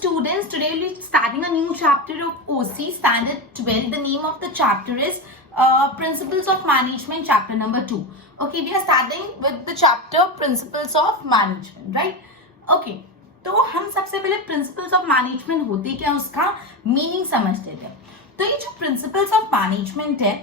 students, today we'll be starting a new chapter of OC Standard 12. The name of the chapter is Principles of Management, chapter number 2. Okay, we are starting with the chapter Principles of Management, right? Okay, तो हम सबसे पहले Principles of Management होते क्या, उसका meaning समझ लेते हैं. तो ये जो Principles of Management है,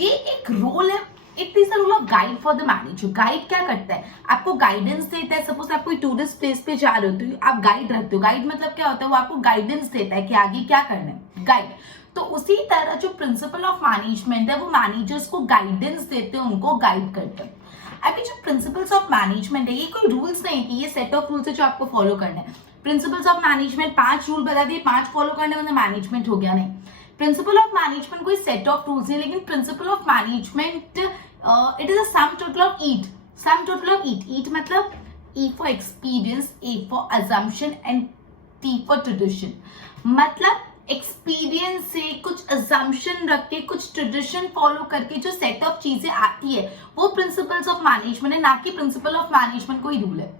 ये एक रोल है. It is a role of guide for the manager. Guide क्या करता है, आपको गाइडेंस देता है. सपोज आप कोई टूरिस्ट प्लेस पे जा रहे हो तो आप गाइड रखते हो. गाइड मतलब क्या होता है, वो आपको गाइडेंस देता है कि आगे क्या करना है, गाइड. तो उसी तरह जो प्रिंसिपल ऑफ मैनेजमेंट है वो मैनेजर्स को गाइडेंस देते हैं, उनको गाइड करते हैं. अभी जो प्रिंसिपल्स ऑफ मैनेजमेंट है ये कोई रूल्स नहीं कि ये सेट ऑफ रूल्स है जो आपको फॉलो करना है. प्रिंसिपल्स ऑफ मैनेजमेंट 5 रूल बता दिए, 5 फॉलो करने मतलब मैनेजमेंट हो गया. नहीं, प्रिंसिपल ऑफ मैनेजमेंट कोई सेट ऑफ रूल्स है, लेकिन principle of management it is a sum total of EAT. Sum total of EAT. EAT मतलब E for experience, A for assumption and T for tradition. मतलब experience से कुछ assumption रख के कुछ ट्रेडिशन फॉलो करके जो सेट ऑफ चीजें आती है वो प्रिंसिपल्स ऑफ मैनेजमेंट है, ना कि प्रिंसिपल ऑफ मैनेजमेंट कोई रूल है.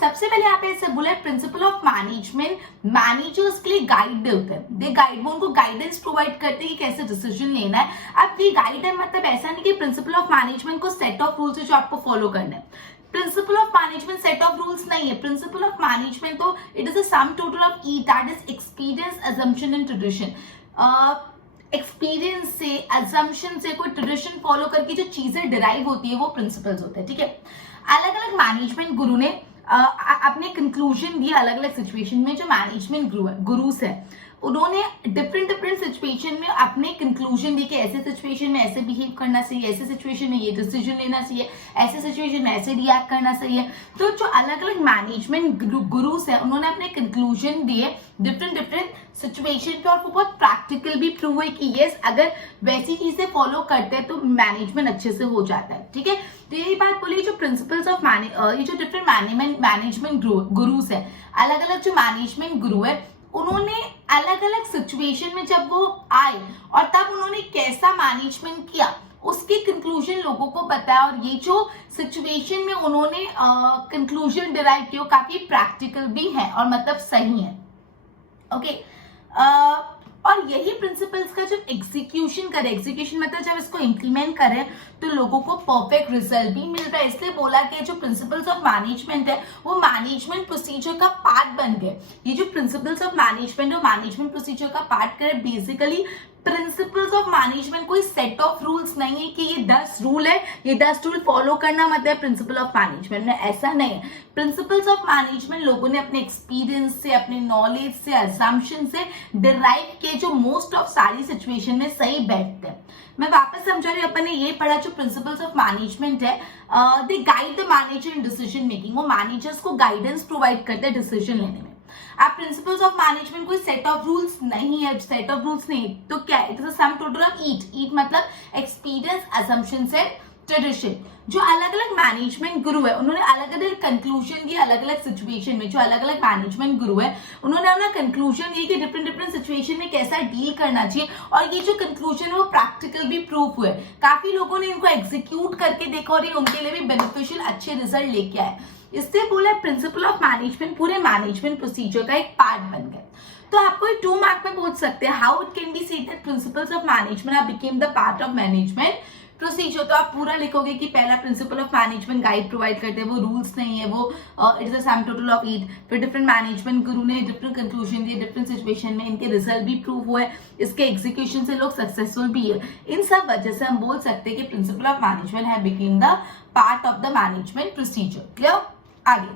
सबसे पहले यहाँ पे ऐसे बोला है प्रिंसिपल ऑफ मैनेजमेंट मैनेजर्स के लिए गाइड देते हैं. दे गाइड, वो उनको गाइडेंस प्रोवाइड करते हैं कि कैसे डिसीजन लेना है. अब ये गाइड है मतलब ऐसा नहीं कि प्रिंसिपल ऑफ मैनेजमेंट को सेट ऑफ रूल्स है जो आपको फॉलो करना है. Principal of management set of rules नहीं है. प्रिंसिपल ऑफ मैनेजमेंट तो it is a sum total of E, that is experience, assumption and tradition. Experience से, अजम्पशन से, कोई ट्रेडिशन फॉलो करके जो चीजें डिराइव होती है वो प्रिंसिपल्स होते हैं. ठीक है, अलग अलग मैनेजमेंट गुरु ने अपने कंक्लूजन दिए अलग अलग सिचुएशन में. जो मैनेजमेंट गुरुस है उन्होंने डिफरेंट सिचुएशन में अपने कंक्लूजन दिए कि ऐसे सिचुएशन में ऐसे बिहेव करना चाहिए, ऐसे सिचुएशन में ये डिसीजन लेना चाहिए, ऐसे सिचुएशन में ऐसे रिएक्ट करना चाहिए. तो जो अलग अलग मैनेजमेंट गुरुस है उन्होंने अपने कंक्लूजन दिए डिफरेंट सिचुएशन पे, और वो बहुत प्रैक्टिकल भी प्रूव है कि यस अगर वैसी चीजें फॉलो करते हैं तो मैनेजमेंट अच्छे से हो जाता है. ठीक है, तो यही बात बोली जो प्रिंसिपल्स ऑफ ये जो डिफरेंट मैनेजमेंट गुरुस है, अलग अलग जो मैनेजमेंट गुरु है उन्होंने अलग अलग सिचुएशन में जब वो आए और तब उन्होंने कैसा मैनेजमेंट किया उसके कंक्लूजन लोगों को बताया. और ये जो सिचुएशन में उन्होंने कंक्लूजन डिराइव किया काफी प्रैक्टिकल भी है और मतलब सही है. ओके, और यही प्रिंसिपल्स का जब एग्जीक्यूशन करें, एग्जीक्यूशन मतलब जब इसको इंप्लीमेंट करें तो लोगों को परफेक्ट रिजल्ट भी मिल रहा है. इसलिए बोला कि जो प्रिंसिपल्स ऑफ मैनेजमेंट है वो मैनेजमेंट प्रोसीजर का पार्ट बन गए. ये जो प्रिंसिपल्स ऑफ मैनेजमेंट और मैनेजमेंट प्रोसीजर का पार्ट करे. बेसिकली प्रिंसिपल्स ऑफ मैनेजमेंट कोई सेट ऑफ रूल्स नहीं है कि ये 10 रूल है, ये 10 रूल फॉलो करना मतलब प्रिंसिपल ऑफ मैनेजमेंट में, ऐसा नहीं है. प्रिंसिपल्स ऑफ मैनेजमेंट लोगों ने अपने एक्सपीरियंस से, अपने नॉलेज से, अजम्पशन से डिराइव किए जो मोस्ट ऑफ सारी सिचुएशन में सही बैठते हैं. मैं वापस समझा रही हूँ, अपन ने ये पढ़ा जो प्रिंसिपल्स ऑफ मैनेजमेंट है they guide the manager in decision making. वो मैनेजर्स को गाइडेंस प्रोवाइड करते हैं डिसीजन लेने में. आप प्रिंसिपल्स ऑफ मैनेजमेंट कोई सेट ऑफ रूल्स नहीं है. सेट ऑफ रूल्स नहीं तो क्या है, it is a sum total of EAT. EAT मतलब एक्सपीरियंस, अजम्पशंस एंड ट्रेडिशन. जो अलग अलग मैनेजमेंट गुरु है उन्होंने अलग अलग कंक्लूजन दिए अलग अलग सिचुएशन में. जो अलग अलग मैनेजमेंट गुरु है उन्होंने अपना कंक्लूजन दिए कि डिफरेंट सिचुएशन में कैसा डील करना चाहिए. और ये जो कंक्लूजन है वो प्रैक्टिकल भी प्रूफ हुए. काफी लोगों ने इनको एग्जीक्यूट करके देखा और ये उनके लिए भी बेनिफिशियल अच्छे रिजल्ट लेके आए. इससे बोला प्रिंसिपल ऑफ मैनेजमेंट पूरे मैनेजमेंट प्रोसीजर का एक पार्ट बन गया. तो आपको 2 मार्क में पूछ सकते हैं how it can be said that principles of management have become the part of management procedure. तो आप पूरा लिखोगे कि पहला principle of management guide provide करते हैं, वो रूल्स नहीं है, वो it is a sum total of EAT. फिर डिफरेंट मैनेजमेंट गुरु ने डिफरेंट कंक्लूजन दिए डिफरेंट सिचुएशन में, इनके रिजल्ट भी प्रूव हुए, इसके एग्जीक्यूशन से लोग सक्सेसफुल भी है. इन सब वजह से हम बोल सकते हैं कि principle of management have become the part of the management procedure. Clear? आगे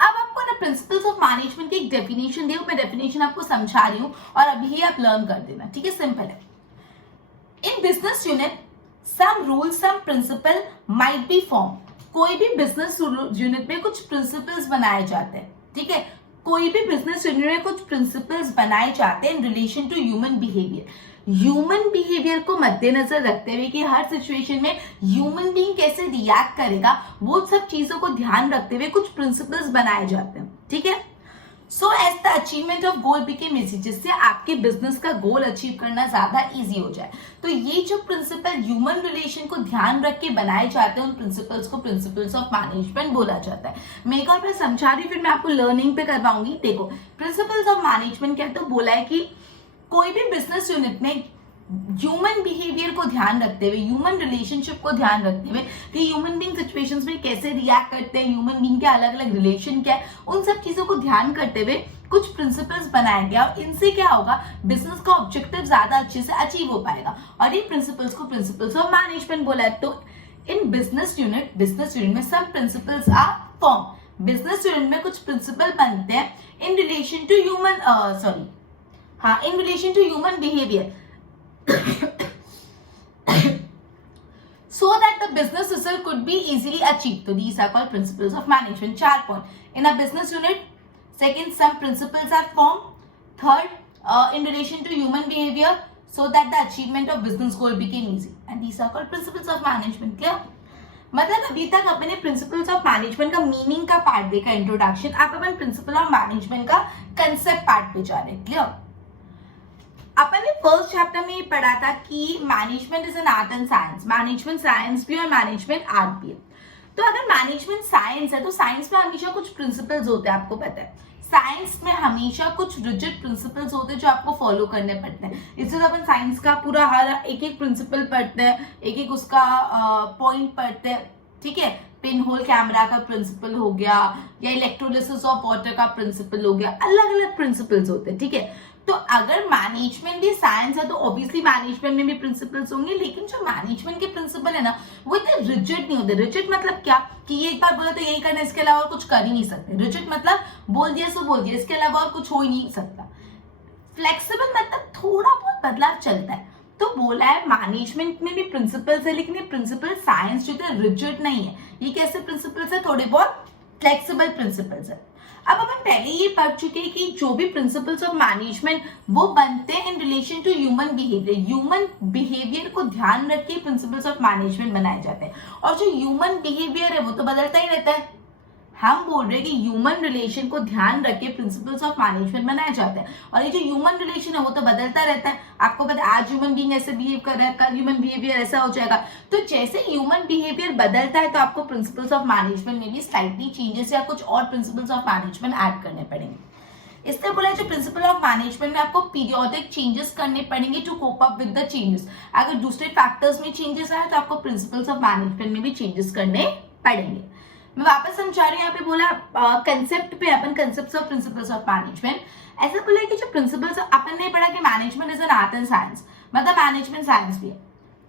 अब आपको ना प्रिंसिपल्स ऑफ मैनेजमेंट की एक डेफिनेशन दी, मैं डेफिनेशन आपको समझा रही हूं और अभी आप लर्न कर देना. ठीक है, सिंपल है. In business unit some rule some principle might be form. कोई भी बिजनेस यूनिट में कुछ प्रिंसिपल्स बनाए जाते हैं. ठीक है, कोई भी बिजनेस यूनिट में कुछ प्रिंसिपल्स बनाए जाते हैं in relation to human behaviour. Human behaviour को मद्देनजर रखते हुए कि हर सिचुएशन में ह्यूमन बीइंग कैसे रिएक्ट करेगा वो सब चीजों को ध्यान रखते हुए कुछ प्रिंसिपल्स बनाए जाते हैं. ठीक है, so as the achievement of goal became easy, जिससे आपके बिजनेस का गोल अचीव करना ज्यादा इजी हो जाए। तो ये जो प्रिंसिपल ह्यूमन रिलेशन को ध्यान रख के बनाए जाते हैं, उन प्रिंसिपल्स को प्रिंसिपल्स ऑफ मैनेजमेंट बोला जाता है। मैं एक और बार समझा रही, फिर मैं आपको लर्निंग पे करवाऊंगी। देखो प्रिंसिपल्स ऑफ मैनेजमेंट क्या है, तो बोला है कि कोई भी बिजनेस यूनिट में ह्यूमन बिहेवियर को ध्यान रखते हुए, ह्यूमन रिलेशनशिप को ध्यान रखते हुए कि ह्यूमन बीइंग सिचुएशंस में कैसे रिएक्ट करते हैं, ह्यूमन बीइंग के अलग अलग रिलेशन क्या है, उन सब चीजों को ध्यान करते हुए कुछ प्रिंसिपल्स बनाया गया और इनसे क्या होगा, बिजनेस का ऑब्जेक्टिव ज्यादा अच्छे से अचीव हो पाएगा। और ये प्रिंसिपल्स को प्रिंसिपल्स ऑफ मैनेजमेंट बोला है। तो इन बिजनेस यूनिट में सब principles are form. Business unit में कुछ प्रिंसिपल बनते हैं in relation to human behaviour so that the business result could be easily achieved. So these are called principles of management. 4 point in a business unit. Second, some principles are formed. Third, in relation to human behavior, so that the achievement of business goal became easy. And these are called principles of management. Clear? मतलब अभी तक अपने principles of management का meaning का part देखा, introduction. आप अपन principal of management का concept part पे जा रहे हैं। क्लियर? अपन ने फर्स्ट चैप्टर में ये पढ़ा था कि management is an art and science, management science भी और मैनेजमेंट आर्ट भी है। तो अगर मैनेजमेंट साइंस है तो साइंस में हमेशा कुछ प्रिंसिपल्स होते हैं, आपको पता है। साइंस में हमेशा कुछ रिजिड प्रिंसिपल्स होते हैं जो आपको फॉलो करने पड़ते हैं। इसलिए अपन साइंस का पूरा हर एक एक प्रिंसिपल पढ़ते हैं, एक एक उसका पॉइंट पढ़ते हैं। ठीक है, पिन होल कैमरा का प्रिंसिपल हो गया या इलेक्ट्रोलिसिस ऑफ वाटर का प्रिंसिपल हो गया, अलग अलग प्रिंसिपल्स होते हैं। ठीक है, तो अगर मैनेजमेंट भी साइंस है तो ऑब्वियसली मैनेजमेंट में भी प्रिंसिपल्स होंगे, लेकिन जो मैनेजमेंट के प्रिंसिपल है ना वो इतने रिजिड नहीं होते। रिजिड मतलब क्या कि ये एक बार बोला तो यही करना, इसके अलावा और कुछ कर ही नहीं सकते। रिजिड मतलब बोल दिया सो बोल दिया, इसके अलावा और कुछ हो ही नहीं सकता। फ्लेक्सिबल मतलब थोड़ा बहुत बदलाव चलता है। तो बोला है मैनेजमेंट में भी प्रिंसिपल्स है, लेकिन ये प्रिंसिपल साइंस जो है रिजिड नहीं है। ये कैसे प्रिंसिपल्स है, थोड़े बहुत फ्लेक्सिबल प्रिंसिपल्स है। अब अपन पहले ये पढ़ चुके हैं कि जो भी प्रिंसिपल्स ऑफ मैनेजमेंट वो बनते हैं in relation to human behaviour. Human behaviour को ध्यान रख के प्रिंसिपल्स ऑफ मैनेजमेंट बनाए जाते हैं। और जो ह्यूमन बिहेवियर है वो तो बदलता ही रहता है। हम बोल रहे हैं कि ह्यूमन रिलेशन को ध्यान रख के प्रिंसिपल्स ऑफ मैनेजमेंट बनाए जाते हैं। और ये जो ह्यूमन रिलेशन है वो तो बदलता रहता है। आपको पता है आज ह्यूमन बीइंग ऐसे बिहेव कर रहा है, कल ह्यूमन बिहेवियर ऐसा हो जाएगा। तो जैसे ह्यूमन बिहेवियर बदलता है तो आपको प्रिंसिपल्स ऑफ मैनेजमेंट में भी स्लाइटली चेंजेस या कुछ और प्रिंसिपल्स ऑफ मैनेजमेंट ऐड करने पड़ेंगे। इसलिए बोला जो प्रिंसिपल ऑफ मैनेजमेंट में आपको पीरियोडिक चेंजेस करने पड़ेंगे to cope up with the changes. अगर दूसरे फैक्टर्स में चेंजेस आए तो आपको प्रिंसिपल्स ऑफ मैनेजमेंट में भी चेंजेस करने पड़ेंगे। मैं वापस समझा रही हूँ, यहाँ पे बोला कंसेप्ट पे, अपन concepts of principles of management. ऐसा बोला कि जो प्रिंसिपल्स अपन ने पढ़ा कि management is an art and science, मतलब मैनेजमेंट साइंस भी है।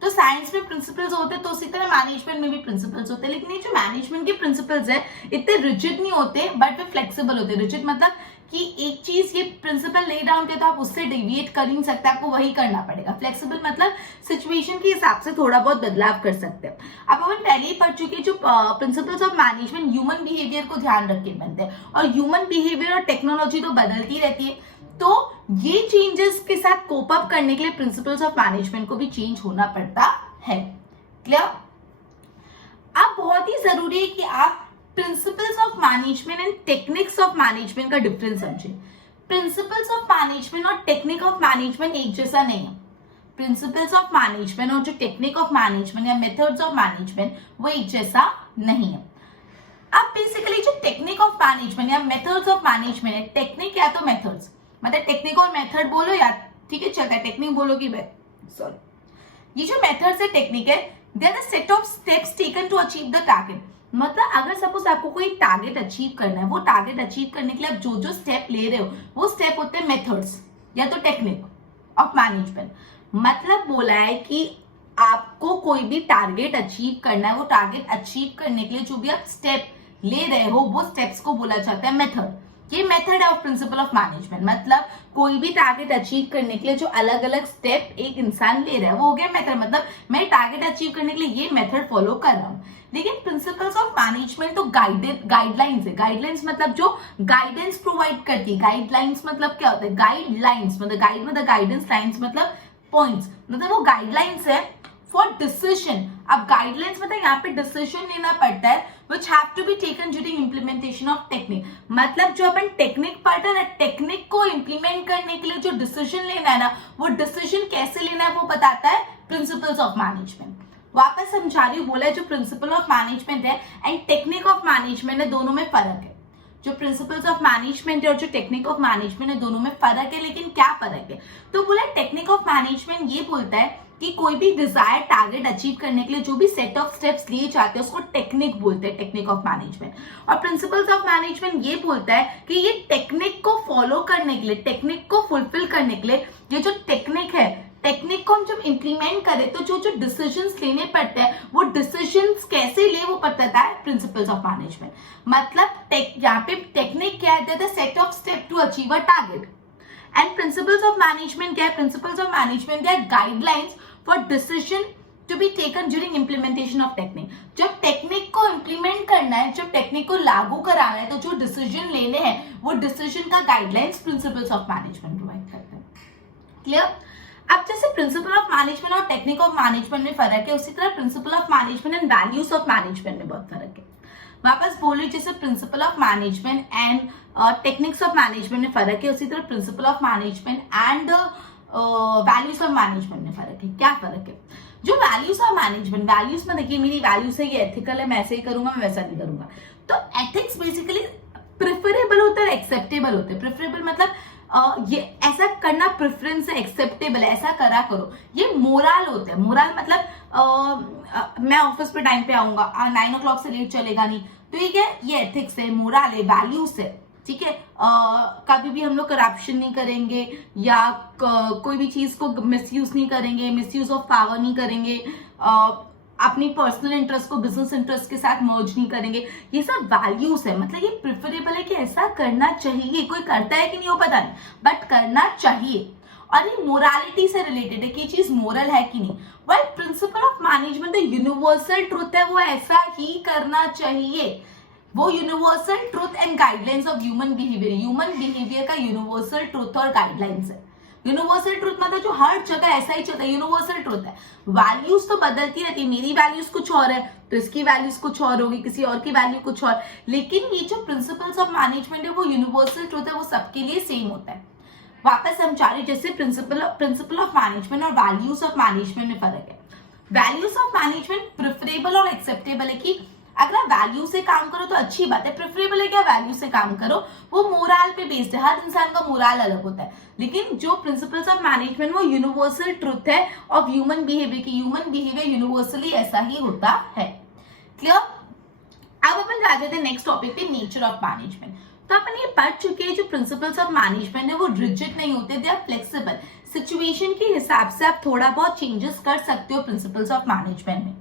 तो साइंस में प्रिंसिपल्स होते हैं तो उसी तरह मैनेजमेंट में भी प्रिंसिपल्स होते हैं। लेकिन ये जो मैनेजमेंट के प्रिंसिपल्स है इतने रिजिड नहीं होते, बट वे फ्लेक्सिबल होते हैं। रिजिड मतलब कि एक चीज ये प्रिंसिपल ले डाउन किया तो आप उससे डेविएट कर ही नहीं सकते, आपको वही करना पड़ेगा। फ्लेक्सिबल मतलब सिचुएशन के हिसाब से थोड़ा बहुत बदलाव कर सकते हैं। अब अपन पहले ही पढ़ चुके जो principles of management human behaviour को ध्यान रख के बनते हैं। और ह्यूमन बिहेवियर और टेक्नोलॉजी तो बदलती रहती है, तो ये चेंजेस के साथ कोप अप करने के लिए प्रिंसिपल्स ऑफ मैनेजमेंट को भी चेंज होना पड़ता है। क्लियर? अब बहुत ही जरूरी है कि आप principles of management and techniques of management का डिफरेंस समझें। प्रिंसिपल्स ऑफ मैनेजमेंट और टेक्निक ऑफ मैनेजमेंट एक जैसा नहीं है। प्रिंसिपल्स ऑफ मैनेजमेंट और जो टेक्निक ऑफ मैनेजमेंट या मेथड्स ऑफ मैनेजमेंट वो एक जैसा नहीं है। अब बेसिकली जो टेक्निक ऑफ मैनेजमेंट या मेथड्स ऑफ मैनेजमेंट है, टेक्निक या तो मेथड्स, मतलब टेक्निक और मेथड बोलो या ठीक है चलता है, टेक्निक बोलो कि सॉरी, ये जो मेथड्स है टेक्निक है, they are the set of steps taken to achieve the target. मतलब अगर सपोज आपको कोई टारगेट अचीव करना है, वो टारगेट अचीव करने के लिए आप जो जो स्टेप ले रहे हो वो स्टेप होते हैं मेथड्स या तो टेक्निक ऑफ मैनेजमेंट। मतलब बोला है कि आपको कोई भी टारगेट अचीव करना है, वो टारगेट अचीव करने के लिए जो भी आप स्टेप ले रहे हो वो स्टेप्स को बोला जाता है मेथड। ये मेथड है ऑफ प्रिंसिपल ऑफ मैनेजमेंट। मतलब कोई भी टारगेट अचीव करने के लिए जो अलग अलग स्टेप एक इंसान ले रहा है वो हो गया मेथड। मतलब मैं टारगेट अचीव करने के लिए ये मेथड फॉलो कर रहा हूँ। लेकिन प्रिंसिपल्स ऑफ मैनेजमेंट तो गाइडलाइंस है। गाइडलाइंस मतलब जो गाइडेंस प्रोवाइड करती है। गाइडलाइंस मतलब क्या होता है, गाइडलाइंस मतलब गाइड मतलब गाइडेंस, लाइंस मतलब पॉइंट्स, मतलब वो गाइडलाइंस है फॉर डिसीजन। अब गाइडलाइंस मतलब यहाँ पे डिसीजन लेना पड़ता है which have to be taken during implementation of technique. मतलब जो अपन टेक्निक पढ़ते हैं ना, टेक्निक को इम्प्लीमेंट करने के लिए जो डिसीजन लेना है ना, वो डिसीजन कैसे लेना है वो बताता है प्रिंसिपल्स ऑफ मैनेजमेंट. वापस समझा रही हूँ, बोला है जो प्रिंसिपल ऑफ मैनेजमेंट है एंड टेक्निक ऑफ मैनेजमेंट है, दोनों में फर्क है. जो प्रिंसिपल्स ऑफ मैनेजमेंट है और जो टेक्निक ऑफ मैनेजमेंट है, दोनों में फर्क है. लेकिन क्या फर्क है? तो बोला टेक्निक ऑफ मैनेजमेंट ये बोलता है कि कोई भी डिजायर टारगेट अचीव करने के लिए जो भी सेट ऑफ स्टेप्स लिए जाते हैं उसको टेक्निक बोलते हैं, टेक्निक ऑफ मैनेजमेंट. और प्रिंसिपल्स ऑफ मैनेजमेंट ये बोलता है कि ये टेक्निक को फॉलो करने के लिए, टेक्निक को फुलफिल करने के लिए, ये जो टेक्निक है, टेक्निक को हम जब इंप्लीमेंट करें तो जो जो डिसीजंस लेने पड़ते हैं वो डिसीजंस कैसे ले वो बताता है प्रिंसिपल्स ऑफ मैनेजमेंट. मतलब यहाँ पे टेक्निक क्या है? Set of step to achieve a target. And principles of management क्या है? प्रिंसिपल्स ऑफ मैनेजमेंट क्या है? Guidelines for decision to be taken during implementation of technique. जब टेक्निक को इम्प्लीमेंट करना है, जब टेक्निक को लागू कराना है, तो जो डिसीजन लेने हैं वो डिसीजन का guidelines principles of management provide करते हैं. क्लियर? अब जैसे प्रिंसिपल ऑफ मैनेजमेंट और टेक्निक ऑफ मैनेजमेंट में फर्क है, उसी तरह principal of management and values of management में बहुत फर्क है. वापस बोलो, जैसे principal of management and techniques of management में फर्क है, उसी तरह principal of management and values of management में फर्क है. क्या फर्क है? जो वैल्यूज ऑफ मैनेजमेंट, वैल्यूज में देखिए मेरी वैल्यूज है, ये एथिकल है, मैं ऐसे ही करूंगा, मैं वैसा नहीं करूंगा. तो एथिक्स बेसिकली प्रेफरेबल होता है, एक्सेप्टेबल होते हैं. प्रेफरेबल मतलब ये ऐसा करना प्रेफरेंस है, एक्सेप्टेबल है, ऐसा करा करो. ये मोरल होते हैं. मोरल मतलब मैं ऑफिस पे टाइम पे आऊंगा, 9 o'clock से लेट चलेगा नहीं, तो ये क्या है? ये एथिक्स है, मोरल है, वैल्यूज है. ठीक है? कभी भी हम लोग करप्शन नहीं करेंगे या कोई भी चीज को मिसयूज नहीं करेंगे, मिसयूज ऑफ पावर नहीं करेंगे, अपनी पर्सनल इंटरेस्ट को बिजनेस इंटरेस्ट के साथ मर्ज नहीं करेंगे. ये सब वैल्यूज है. मतलब ये प्रिफरेबल है कि ऐसा करना चाहिए. कोई करता है कि नहीं वो पता नहीं, बट करना चाहिए. और ये मोरालिटी से रिलेटेड है कि ये चीज मोरल है कि नहीं. Well, principal of management universal truth है, वो ऐसा ही करना चाहिए. वो universal truth and guidelines of human behaviour, human behaviour का यूनिवर्सल ट्रूथ और गाइडलाइंस है. यूनिवर्सल ट्रूथ मतलब जो हर जगह ऐसा ही चलता है, यूनिवर्सल ट्रूथ है. वैल्यूज तो बदलती रहती है, मेरी वैल्यूज कुछ और है तो इसकी वैल्यूज कुछ और होगी, किसी और की वैल्यू कुछ और. लेकिन ये जो प्रिंसिपल्स ऑफ मैनेजमेंट है वो यूनिवर्सल ट्रूथ है, वो सबके लिए सेम होता है. वापस समझा रहे, जैसे प्रिंसिपल ऑफ मैनेजमेंट और वैल्यूज ऑफ मैनेजमेंट में फर्क है. वैल्यूज ऑफ मैनेजमेंट प्रेफरेबल और एक्सेप्टेबल है कि अगर आप वैल्यू से काम करो तो अच्छी बात है. प्रेफरेबल है क्या? वैल्यू से काम करो. वो मोरल पे बेस्ड है, हर इंसान का मोरल अलग होता है. लेकिन जो प्रिंसिपल्स ऑफ मैनेजमेंट वो यूनिवर्सल ट्रुथ है ऑफ ह्यूमन बिहेवियर की. ह्यूमन बिहेवियर यूनिवर्सली ऐसा ही होता है. क्लियर? अब अपन आ जाते हैं नेक्स्ट टॉपिक पे, नेचर ऑफ मैनेजमेंट. तो अपन ये पढ़ चुके हैं जो प्रिंसिपल्स ऑफ मैनेजमेंट है वो रिजिड नहीं होते, दे आर फ्लेक्सिबल. सिचुएशन के हिसाब से आप थोड़ा बहुत चेंजेस कर सकते हो प्रिंसिपल्स ऑफ मैनेजमेंट में.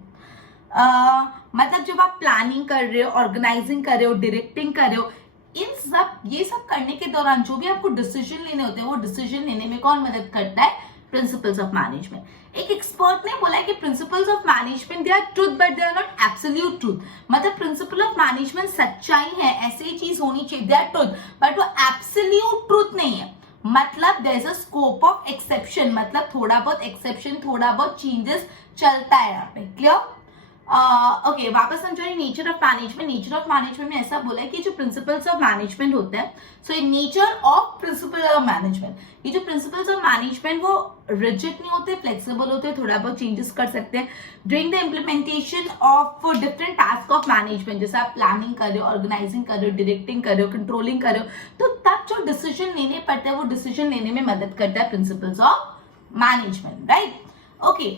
मतलब जब आप प्लानिंग कर रहे हो, ऑर्गेनाइजिंग कर रहे हो, डायरेक्टिंग कर रहे हो, ये सब करने के दौरान जो भी आपको डिसीजन लेने होते हैं वो डिसीजन लेने में कौन मदद करता है? Principles of management. एक एक्सपर्ट ने बोला है कि principles of management they are truth but they are not absolute truth. मतलब प्रिंसिपल ऑफ मैनेजमेंट सच्चाई है, ऐसी ही चीज होनी चाहिए, दे आर ट्रूथ, बट वो एब्सोल्यूट ट्रूथ नहीं है. मतलब there is a scope of exception, मतलब थोड़ा बहुत एक्सेप्शन, थोड़ा बहुत चेंजेस चलता है यहाँ पे. क्लियर? ओके, वापस हम जो nature of management, nature of management में ऐसा बोला है कि जो प्रिंसिपल्स ऑफ मैनेजमेंट होते हैं, सो ये nature of principle of management, ये जो प्रिंसिपल्स ऑफ मैनेजमेंट वो रिजिड नहीं होते, फ्लेक्सिबल होते हैं, थोड़ा बहुत चेंजेस कर सकते हैं during the implementation of different task of management. जैसे आप प्लानिंग कर रहे हो, ऑर्गेनाइजिंग कर रहे हो, डायरेक्टिंग कर रहे हो, कंट्रोलिंग कर रहे हो, तो तब जो डिसीजन लेने पड़ते हैं वो डिसीजन लेने में मदद करता है principles of management. Right? Okay,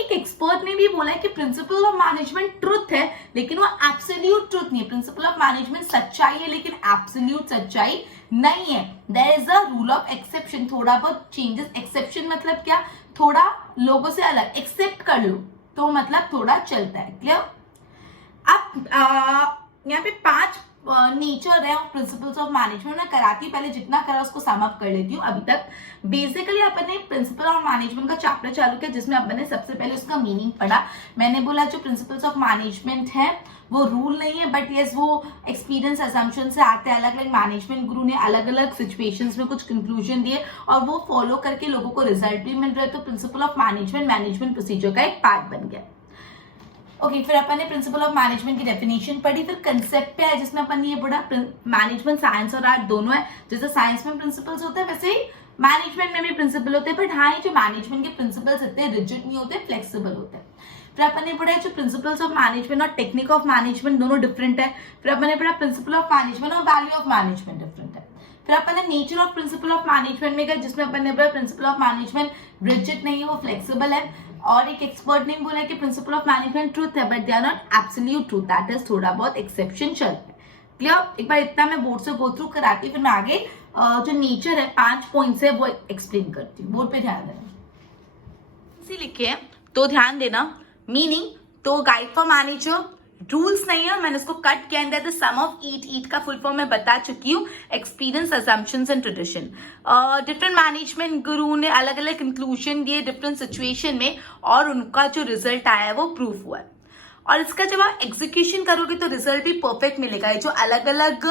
एक एक्सपर्ट ने भी बोला है कि प्रिंसिपल ऑफ मैनेजमेंट ट्रुथ है लेकिन वो एब्सोल्यूट ट्रुथ नहीं है. प्रिंसिपल ऑफ मैनेजमेंट सच्चाई है लेकिन एब्सोल्यूट सच्चाई नहीं है. There is a rule of exception, थोड़ा बहुत चेंजेस. एक्सेप्शन मतलब क्या? थोड़ा लोगों से अलग, एक्सेप्ट कर लो तो मतलब थोड़ा चलता है. क्लियर? अब यहाँ पे 5 नेचर है ऑफ प्रिंसिपल्स ऑफ मैनेजमेंट. मैं कराती पहले जितना करा उसको सम अप कर लेती हूँ अभी तक. बेसिकली अपन ने प्रिंसिपल ऑफ मैनेजमेंट का चैप्टर चालू किया जिसमें अपन ने सबसे पहले उसका मीनिंग पढ़ा. मैंने बोला जो प्रिंसिपल्स ऑफ मैनेजमेंट है वो रूल नहीं है बट यस वो एक्सपीरियंस असम्पशन से आते हैं. अलग अलग मैनेजमेंट गुरु ने अलग अलग सिचुएशंस में कुछ कंक्लूजन दिए और वो फॉलो करके लोगों को रिजल्ट भी मिल रहा है. तो प्रिंसिपल ऑफ मैनेजमेंट प्रोसीजर का एक पार्ट बन गया. ओके फिर अपन ने प्रिंसिपल ऑफ मैनेजमेंट की डेफिनेशन पढ़ी, फिर कंसेप्ट पे है जिसमें अपन ने ये पढ़ा मैनेजमेंट साइंस और आर्ट दोनों है। जैसे साइंस में प्रिंसिपल्स होते हैं वैसे ही मैनेजमेंट में भी प्रिंसिपल होते हैं, बट हाँ जो मैनेजमेंट के प्रिंसिपल्स इतने रिजिड नहीं होते, फ्लेक्सिबल होते हैं। फिर अपन ने पढ़ा जो प्रिंसिपल्स ऑफ मैनेजमेंट और टेक्निक ऑफ मैनेजमेंट दोनों डिफरेंट है। फिर अपन ने पढ़ा प्रिंसिपल ऑफ मैनेजमेंट और वैल्यू ऑफ मैनेजमेंट डिफरेंट है। फिर अपन ने nature of principle of management में गए जिसमें अपन ने पढ़ा प्रिंसिपल ऑफ मैनेजमेंट रिजिड नहीं है, वो फ्लेक्सिबल है। और एक एक्सपर्ट ने बोला कि प्रिंसिपल ऑफ मैनेजमेंट ट्रूथ है but they are not absolute truth, that is थोड़ा बहुत एक्सेप्शन चलता है। क्लियर? एक बार इतना मैं बोर्ड से गो थ्रू कराती हूँ, फिर मैं आगे जो नेचर है 5 पॉइंट्स है वो एक्सप्लेन करती हूँ। बोर्ड पे ध्यान देना, इसी लिखे है तो ध्यान देना। मीनिंग तो गाइड फॉर मैनेजर रूल्स नहीं है, मैंने इसको कट किया द सम ऑफ ईट का फुल फॉर्म मैं बता चुकी हूँ, experience assumptions and tradition. Different management गुरु ने अलग अलग कंक्लूजन दिए डिफरेंट सिचुएशन में और उनका जो रिजल्ट आया है वो प्रूफ हुआ है। और इसका जब आप एग्जीक्यूशन करोगे तो रिजल्ट भी परफेक्ट मिलेगा। ये जो अलग अलग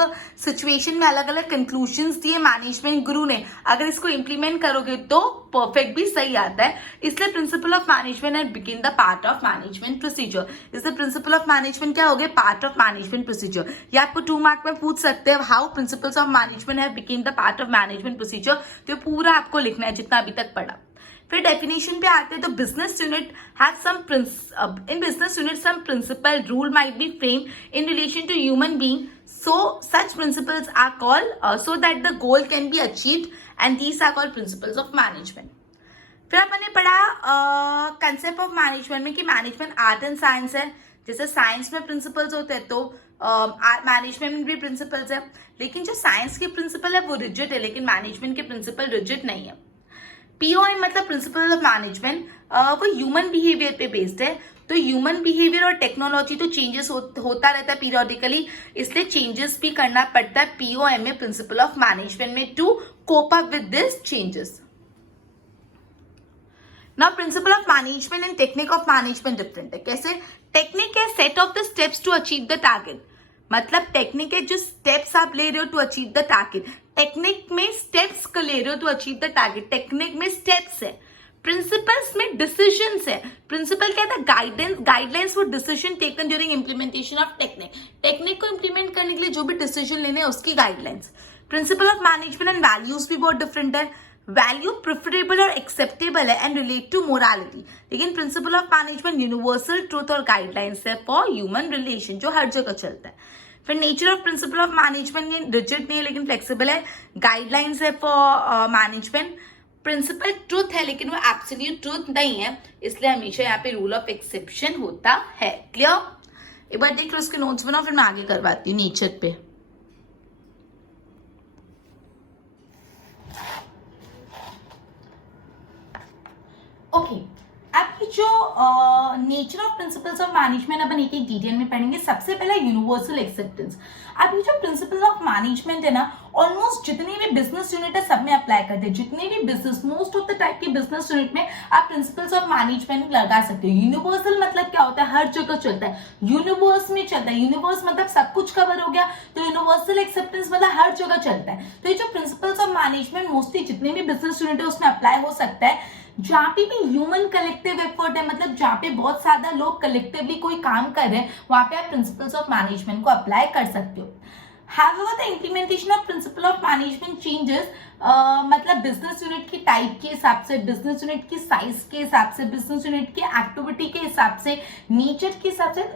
सिचुएशन में अलग अलग कंक्लूजन्स दिए मैनेजमेंट गुरु ने, अगर इसको इम्प्लीमेंट करोगे तो परफेक्ट भी सही आता है। इसलिए principal of management and begin the part of management procedure. इसलिए प्रिंसिपल ऑफ मैनेजमेंट क्या हो गया? Part of management procedure. ये आपको 2 मार्क में पूछ सकते हैं, how principles of management have begin the part of management procedure. तो पूरा आपको लिखना है जितना अभी तक पढ़ा। फिर डेफिनेशन पे आते हैं तो business unit have some in business unit some principle rule might be frame in relation to human being, so such principles are called so that the goal can be achieved and these are called principles of management. फिर अपन ने पढ़ा concept of management में कि management art and science है। जैसे science में principles होते हैं तो मैनेजमेंट में भी प्रिंसिपल्स है, लेकिन जो साइंस के प्रिंसिपल है वो रिजिड है, लेकिन मैनेजमेंट के प्रिंसिपल रिजिड नहीं है। पीओएम मतलब प्रिंसिपल ऑफ मैनेजमेंट वो ह्यूमन बिहेवियर पे बेस्ड है। तो ह्यूमन बिहेवियर और टेक्नोलॉजी तो चेंजेस होता रहता है पीरियोडिकली, इसलिए चेंजेस भी करना पड़ता है पीओएम में प्रिंसिपल ऑफ मैनेजमेंट में to cope up with this changes. Now principle of management and technique of management different है। कैसे? टेक्निक है set of the steps to achieve the target, मतलब टेक्निक है जो स्टेप्स आप ले रहे हो to achieve the target. Technique में स्टेप्स को ले रहे हो to achieve the target, technique में स्टेप्स है। प्रिंसिपल्स में डिसीजंस है। प्रिंसिपल क्या था? Guidelines for decision taken during implementation of technique. Technique को इंप्लीमेंट करने के लिए जो भी डिसीजन लेने हैं उसकी guidelines. Principal of management and values भी बहुत डिफरेंट है। वैल्यू प्रिफरेबल और एक्सेप्टेबल है एंड रिलेट टू मोरालिटी, लेकिन principle of management universal truth और गाइडलाइंस है फॉर ह्यूमन रिलेशन जो हर जगह चलता है। फिर nature of principle of management ये रिजिड नहीं है लेकिन फ्लेक्सिबल है। गाइडलाइंस है फॉर मैनेजमेंट। प्रिंसिपल ट्रूथ है लेकिन वो एब्सोल्यूट ट्रूथ नहीं है, इसलिए हमेशा यहाँ पे रूल ऑफ एक्सेप्शन होता है। क्लियर? एक बार देख लो उसके नोट्स बनाओ, फिर मैं आगे करवाती हूँ नेचर पे। ओके अब ये जो nature of principles of management अपन एक एक डिटेल में पढ़ेंगे। सबसे पहला यूनिवर्सल एक्सेप्टेंस। अब ये जो प्रिंसिपल ऑफ मैनेजमेंट है ना, ऑलमोस्ट जितने भी बिजनेस यूनिट है सब में अप्लाई करते हैं। जितने भी business, most of the type के बिजनेस यूनिट में आप प्रिंसिपल्स ऑफ मैनेजमेंट लगा सकते हो। यूनिवर्सल मतलब क्या होता है? हर जगह चलता है, यूनिवर्स में चलता है। यूनिवर्स मतलब सब कुछ कवर हो गया, तो यूनिवर्सल एक्सेप्टेंस मतलब हर जगह चलता है। तो ये जो प्रिंसिपल्स ऑफ मैनेजमेंट मोस्टली जितने भी बिजनेस यूनिट है उसमें अप्लाई हो सकता है। जहाँ पे भी ह्यूमन कलेक्टिव एफर्ट है, मतलब जहाँ पे बहुत ज्यादा लोग कलेक्टिवली कोई काम कर रहे हैं, वहां पे आप प्रिंसिपल्स ऑफ मैनेजमेंट को अप्लाई कर सकते हो। However, the implementation of principle of management changes, मतलब बिजनेस यूनिट की टाइप के हिसाब से, बिजनेस यूनिट की साइज के हिसाब से, बिजनेस यूनिट की एक्टिविटी के हिसाब से, नेचर के हिसाब से